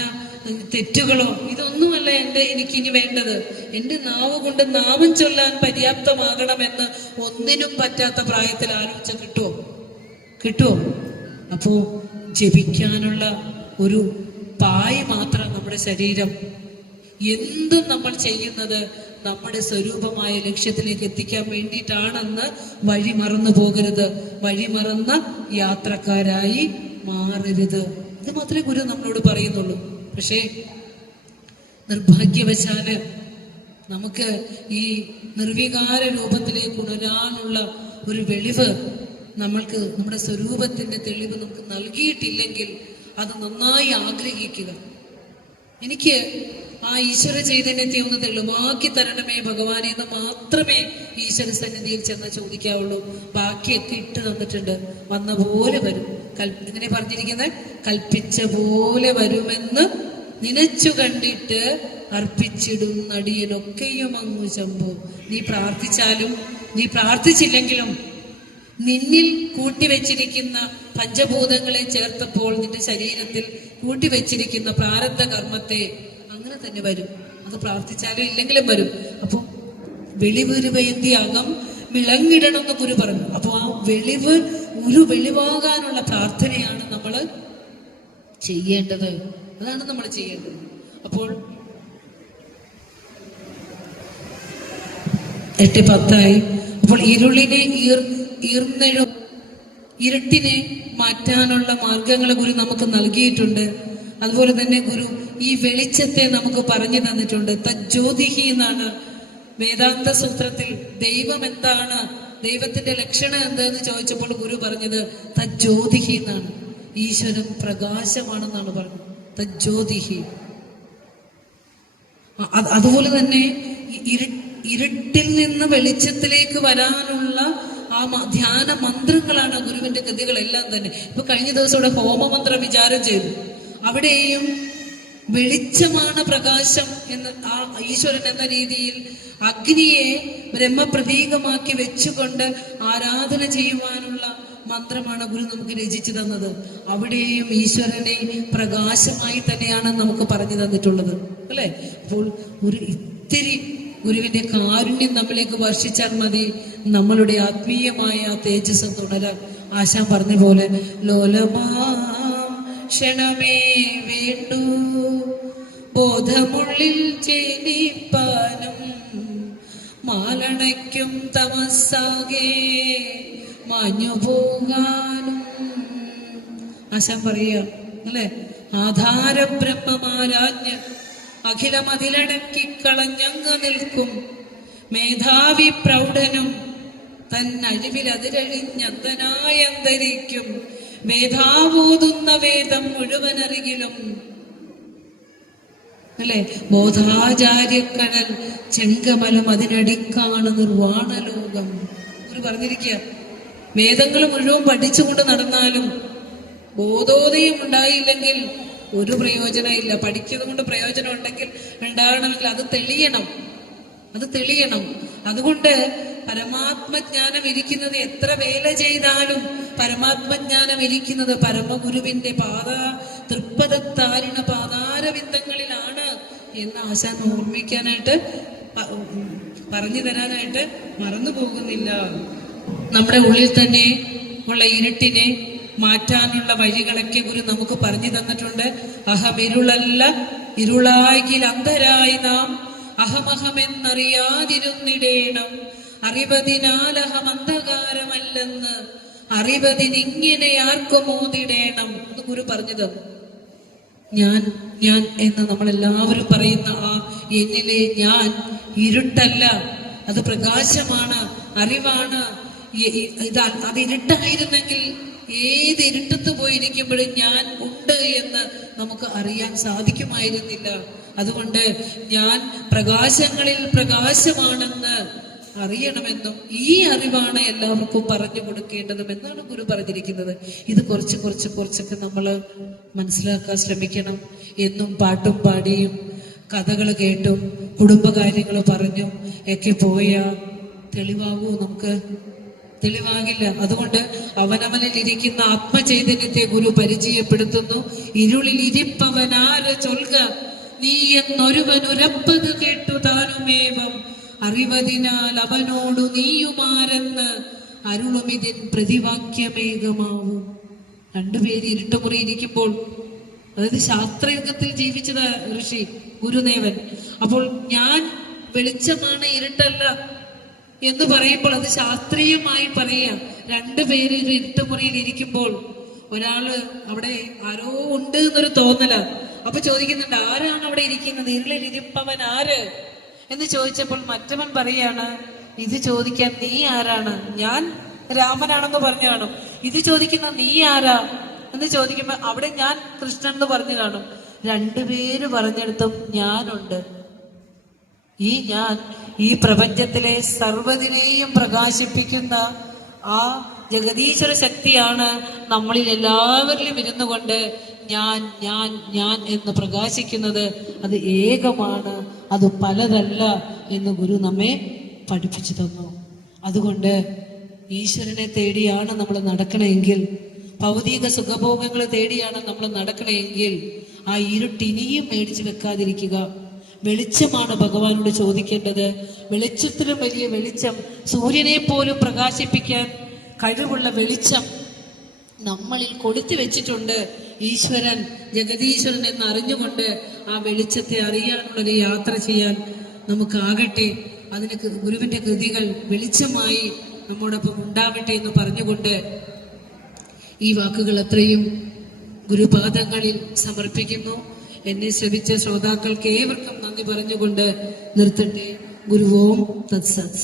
തെറ്റുകളോ ഇതൊന്നുമല്ല എനിക്കിനി വേണ്ടത്. എന്റെ നാവ് കൊണ്ട് നാമം ചൊല്ലാൻ പര്യാപ്തമാകണമെന്ന് ഒന്നിനും പറ്റാത്ത പ്രായത്തിൽ ആലോചിച്ച കിട്ടുമോ? അപ്പോ ജപിക്കാനുള്ള ഒരു പായ് മാത്രം നമ്മുടെ ശരീരം. എന്തും നമ്മൾ ചെയ്യുന്നത് നമ്മുടെ സ്വരൂപമായ ലക്ഷ്യത്തിലേക്ക് എത്തിക്കാൻ വേണ്ടിയിട്ടാണെന്ന് വഴി മറന്നു പോകരുത്. വഴി മറന്ന യാത്രക്കാരായി മാറരുത്. ഇത് മാത്രമേ ഗുരു നമ്മളോട് പറയുന്നുള്ളൂ. പക്ഷേ നിർഭാഗ്യവശാല് നമുക്ക് ഈ നിർവികാര രൂപത്തിലേക്ക് ഉണരാനുള്ള ഒരു വെളിവ് നമ്മൾക്ക്, നമ്മുടെ സ്വരൂപത്തിന്റെ തെളിവ് നമുക്ക് നൽകിയിട്ടില്ലെങ്കിൽ അത് നന്നായി ആഗ്രഹിക്കുക. എനിക്ക് ആ ഈശ്വര ചൈതന്യത്തെ ഒന്ന് തെളിവാക്കി തരണമേ ഭഗവാനെ എന്ന് മാത്രമേ ഈശ്വര സന്നിധിയിൽ ചെന്ന് ചോദിക്കാവുള്ളൂ. ബാക്കിയൊക്കെ ഇട്ട് തന്നിട്ടുണ്ട്. വന്ന പോലെ വരും. ഇങ്ങനെ പറഞ്ഞിരിക്കുന്നത്, കൽപ്പിച്ച പോലെ വരുമെന്ന് നിനച്ചു കണ്ടിട്ട് അർപ്പിച്ചിടും നടിയനൊക്കെയും അങ്ങു ശംഭോ. നീ പ്രാർത്ഥിച്ചാലും നീ പ്രാർത്ഥിച്ചില്ലെങ്കിലും നിന്നിൽ കൂട്ടിവെച്ചിരിക്കുന്ന പഞ്ചഭൂതങ്ങളെ ചേർത്തപ്പോൾ നിന്റെ ശരീരത്തിൽ കൂട്ടിവെച്ചിരിക്കുന്ന പ്രാരബ്ധ കർമ്മത്തെ അങ്ങനെ തന്നെ വരും. അത് പ്രാർത്ഥിച്ചാലും ഇല്ലെങ്കിലും വരും. അപ്പൊ വെളിവുരുവയന്തിയാകം വിളങ്ങിടണം എന്ന് ഗുരു പറഞ്ഞു. അപ്പൊ ആ വെളിവാകാനുള്ള പ്രാർത്ഥനയാണ് നമ്മൾ ചെയ്യേണ്ടത്. അതാണ് നമ്മൾ ചെയ്യേണ്ടത്. അപ്പോൾ 8:10 അപ്പോൾ ഇരുളിനെ ഇരുട്ടിനെ മാറ്റാനുള്ള മാർഗങ്ങൾ ഗുരു നമുക്ക് നൽകിയിട്ടുണ്ട്. അതുപോലെ തന്നെ ഗുരു ഈ വെളിച്ചത്തെ നമുക്ക് പറഞ്ഞു തന്നിട്ടുണ്ട്. തജ്ജ്യോതിഹി എന്നാണ് വേദാന്ത സൂത്രത്തിൽ ദൈവം എന്താണ്, ദൈവത്തിന്റെ ലക്ഷണം എന്താന്ന് ചോദിച്ചപ്പോൾ ഗുരു പറഞ്ഞത് തജ്ജ്യോതിഹി എന്നാണ്. ഈശ്വരൻ പ്രകാശമാണെന്നാണ് പറഞ്ഞത്. തജ്ജ്യോതിഹി. അതുപോലെ തന്നെ ഇരുട്ടിൽ നിന്ന് വെളിച്ചത്തിലേക്ക് വരാനുള്ള ആ ധ്യാന മന്ത്രങ്ങളാണ് ഗുരുവിന്റെ കൃതികളെല്ലാം തന്നെ. ഇപ്പൊ കഴിഞ്ഞ ദിവസം ഇവിടെ ഹോമമന്ത്രം വിചാരം ചെയ്തു. അവിടെയും വെളിച്ചമാണ് പ്രകാശം എന്ന് ആ ഈശ്വരൻ എന്ന രീതിയിൽ അഗ്നിയെ ബ്രഹ്മപ്രതീകമാക്കി വെച്ചുകൊണ്ട് ആരാധന ചെയ്യുവാനുള്ള മന്ത്രമാണ് ഗുരു നമുക്ക് രചിച്ചു തന്നത്. അവിടെയും ഈശ്വരനെ പ്രകാശമായി തന്നെയാണ് നമുക്ക് പറഞ്ഞു തന്നിട്ടുള്ളത്, അല്ലെ? അപ്പോൾ ഒരു ഇത്തിരി ഗുരുവിന്റെ കാരുണ്യം നമ്മളിലേക്ക് വർഷിച്ചാൽ മതി നമ്മളുടെ ആത്മീയമായ തേജസ് തുടരാൻ. ആശാൻ പറഞ്ഞ പോലെ ലോലമാം ക്ഷണമേ വേണ്ടു ബോധമുള്ളിൽ ജനിപ്പാനും മാലണയ്ക്കും തമസ്സാകെ മാഞ്ഞു പോകാനും. ആശാൻ പറയുക, അല്ലെ? ആധാര ബ്രഹ്മമാരാജ്ഞ അഖിലമതിലടക്കി കളഞ്ഞങ്ങ് നിൽക്കും മേധാവി പ്രൗഢനും തന്നഴിവിലതിരഴിഞ്ഞന്തനായന്തരിക്കും വേദാവോതുന്ന വേദം മുഴുവനറികിലും, അല്ലെ? ബോധാചാര്യക്കടൽ ചെങ്കമലം അതിനടിക്കാണ് നിർവാണലോകം. ഒരു പറഞ്ഞിരിക്കുക, വേദങ്ങൾ മുഴുവൻ പഠിച്ചുകൊണ്ട് നടന്നാലും ബോധോദയം ഉണ്ടായില്ലെങ്കിൽ ഒരു പ്രയോജനമില്ല. പഠിക്കുന്നത് കൊണ്ട് പ്രയോജനം ഉണ്ടാകണമെങ്കിൽ അത് തെളിയണം. അതുകൊണ്ട് പരമാത്മജ്ഞാനം ഇരിക്കുന്നത്, എത്ര വേല ചെയ്താലും പരമാത്മജ്ഞാനം ഇരിക്കുന്നത് പരമഗുരുവിന്റെ തൃപ്പദത്താരിണ പാതാരവിന്ദങ്ങളിലാണ് എന്ന് ആശാൻ ഓർമ്മിക്കാനായിട്ട് പറഞ്ഞു തരാനായിട്ട് മറന്നു പോകുന്നില്ല. നമ്മുടെ ഉള്ളിൽ തന്നെ ഉള്ള ഇരുട്ടിനെ മാറ്റാനുള്ള വഴികളൊക്കെ ഗുരു നമുക്ക് പറഞ്ഞു തന്നിട്ടുണ്ട്. അഹമിരുളല്ല ഇരുളാകിൽ അന്ധരായി നാം അഹമഹമെന്നറിയാതിരുന്നിടേണം അറിവതിനാൽ അഹമന്ധകാരമല്ലെന്ന് അറിവതിനിങ്ങനെ ആർക്കും മോതിടേണം എന്ന് ഗുരു പറഞ്ഞു തന്നു. ഞാൻ എന്ന് നമ്മളെല്ലാവരും പറയുന്ന ആ എന്നിലെ ഞാൻ ഇരുട്ടല്ല, അത് പ്രകാശമാണ്, അറിവാണ്. അത് ഇരുട്ടായിരുന്നെങ്കിൽ ഏത് ഇരുട്ടത്ത് പോയിരിക്കുമ്പോഴും ഞാൻ ഉണ്ട് എന്ന് നമുക്ക് അറിയാൻ സാധിക്കുമായിരുന്നില്ല. അതുകൊണ്ട് ഞാൻ പ്രകാശങ്ങളിൽ പ്രകാശമാണെന്ന് അറിയണമെന്നും ഈ അറിവാണ് എല്ലാവർക്കും പറഞ്ഞു കൊടുക്കേണ്ടതും എന്നാണ് ഗുരു പറഞ്ഞിരിക്കുന്നത്. ഇത് കുറച്ചൊക്കെ നമ്മൾ മനസ്സിലാക്കാൻ ശ്രമിക്കണം. എന്നും പാട്ടും പാടിയും കഥകൾ കേട്ടും കുടുംബകാര്യങ്ങൾ പറഞ്ഞും ഒക്കെ പോയാൽ തെളിവാകുമോ? നമുക്ക് തെളിവാകില്ല. അതുകൊണ്ട് അവനവനിൽ ഇരിക്കുന്ന ആത്മചൈതന്യത്തെ ഗുരു പരിചയപ്പെടുത്തുന്നു. ഇരുളിൽ ഇരിപ്പവനാര് ചൊൽക, നീ എന്നൊരുവൻ ഉരപ്പത് കേട്ടു താനുമേവം അറിവതിനാൽ അവനോടു നീയുമാരെന്ന് അരുളുമിതിൻ പ്രതിവാക്യമേകമാവും. രണ്ടുപേര് ഇരുട്ടുമുറി ഇരിക്കുമ്പോൾ, അതായത് ശാസ്ത്രയുഗത്തിൽ ജീവിച്ചത് ഋഷി ഗുരുദേവൻ. അപ്പോൾ ഞാൻ വെളിച്ചമാണ്, ഇരുട്ടല്ല എന്ന് പറയുമ്പോൾ അത് ശാസ്ത്രീയമായി പറയാം. രണ്ടുപേര് ഇരുട്ടുമുറിയിൽ ഇരിക്കുമ്പോൾ ഒരാള് അവിടെ ആരോ ഉണ്ട് എന്നൊരു തോന്നല. അപ്പൊ ചോദിക്കുന്നുണ്ട്, ആരാണ് അവിടെ ഇരിക്കുന്നത്, ഇരുളിൽ ഇരിപ്പവൻ ആര് എന്ന് ചോദിച്ചപ്പോൾ മറ്റവൻ പറയാണ്, ഇത് ചോദിക്കാൻ നീ ആരാണ്? ഞാൻ രാമനാണെന്ന് പറഞ്ഞു കാണും. ഇത് ചോദിക്കുന്ന നീ ആരാ എന്ന് ചോദിക്കുമ്പോ അവിടെ ഞാൻ കൃഷ്ണൻ എന്ന് പറഞ്ഞു കാണും. രണ്ടുപേര് പറഞ്ഞെടുത്തും ഞാനുണ്ട്. ഈ ഞാൻ ഈ പ്രപഞ്ചത്തിലെ സർവ്വതിനെയും പ്രകാശിപ്പിക്കുന്ന ആ ജഗദീശ്വര ശക്തിയാണ് നമ്മളിൽ എല്ലാവരിലും ഇരുന്നു കൊണ്ട് ഞാൻ ഞാൻ ഞാൻ എന്ന് പ്രകാശിക്കുന്നത്. അത് ഏകമാണ്, അത് പലതല്ല എന്ന് ഗുരു നമ്മെ പഠിപ്പിച്ചു തന്നു. അതുകൊണ്ട് ഈശ്വരനെ തേടിയാണ് നമ്മൾ നടക്കണമെങ്കിൽ, ഭൗതിക സുഖഭോഗങ്ങൾ തേടിയാണ് നമ്മൾ നടക്കണമെങ്കിൽ ആ ഇരുട്ടിനിയും മേടിച്ചു വെക്കാതിരിക്കുക. വെളിച്ചമാണ് ഭഗവാനോട് ചോദിക്കേണ്ടത്. വെളിച്ചത്തിലും വലിയ വെളിച്ചം, സൂര്യനെ പോലും പ്രകാശിപ്പിക്കാൻ കഴിവുള്ള വെളിച്ചം നമ്മളിൽ കൊടുത്തു വെച്ചിട്ടുണ്ട് ഈശ്വരൻ, ജഗദീശ്വരൻ എന്ന് അറിഞ്ഞുകൊണ്ട് ആ വെളിച്ചത്തെ അറിയാനുള്ളൊരു യാത്ര ചെയ്യാൻ നമുക്കാകട്ടെ. അതിന് ഗുരുവിന്റെ കൃതികൾ വെളിച്ചമായി നമ്മോടൊപ്പം ഉണ്ടാവട്ടെ എന്ന് പറഞ്ഞുകൊണ്ട് ഈ വാക്കുകൾ അത്രയും ഗുരുപാദങ്ങളിൽ സമർപ്പിക്കുന്നു. എന്നെ ശ്രവിച്ച ശ്രോതാക്കൾക്ക് ഏവർക്കും നന്ദി പറഞ്ഞുകൊണ്ട് നിർത്തട്ടെ. ഗുരുവോം തത്സത്.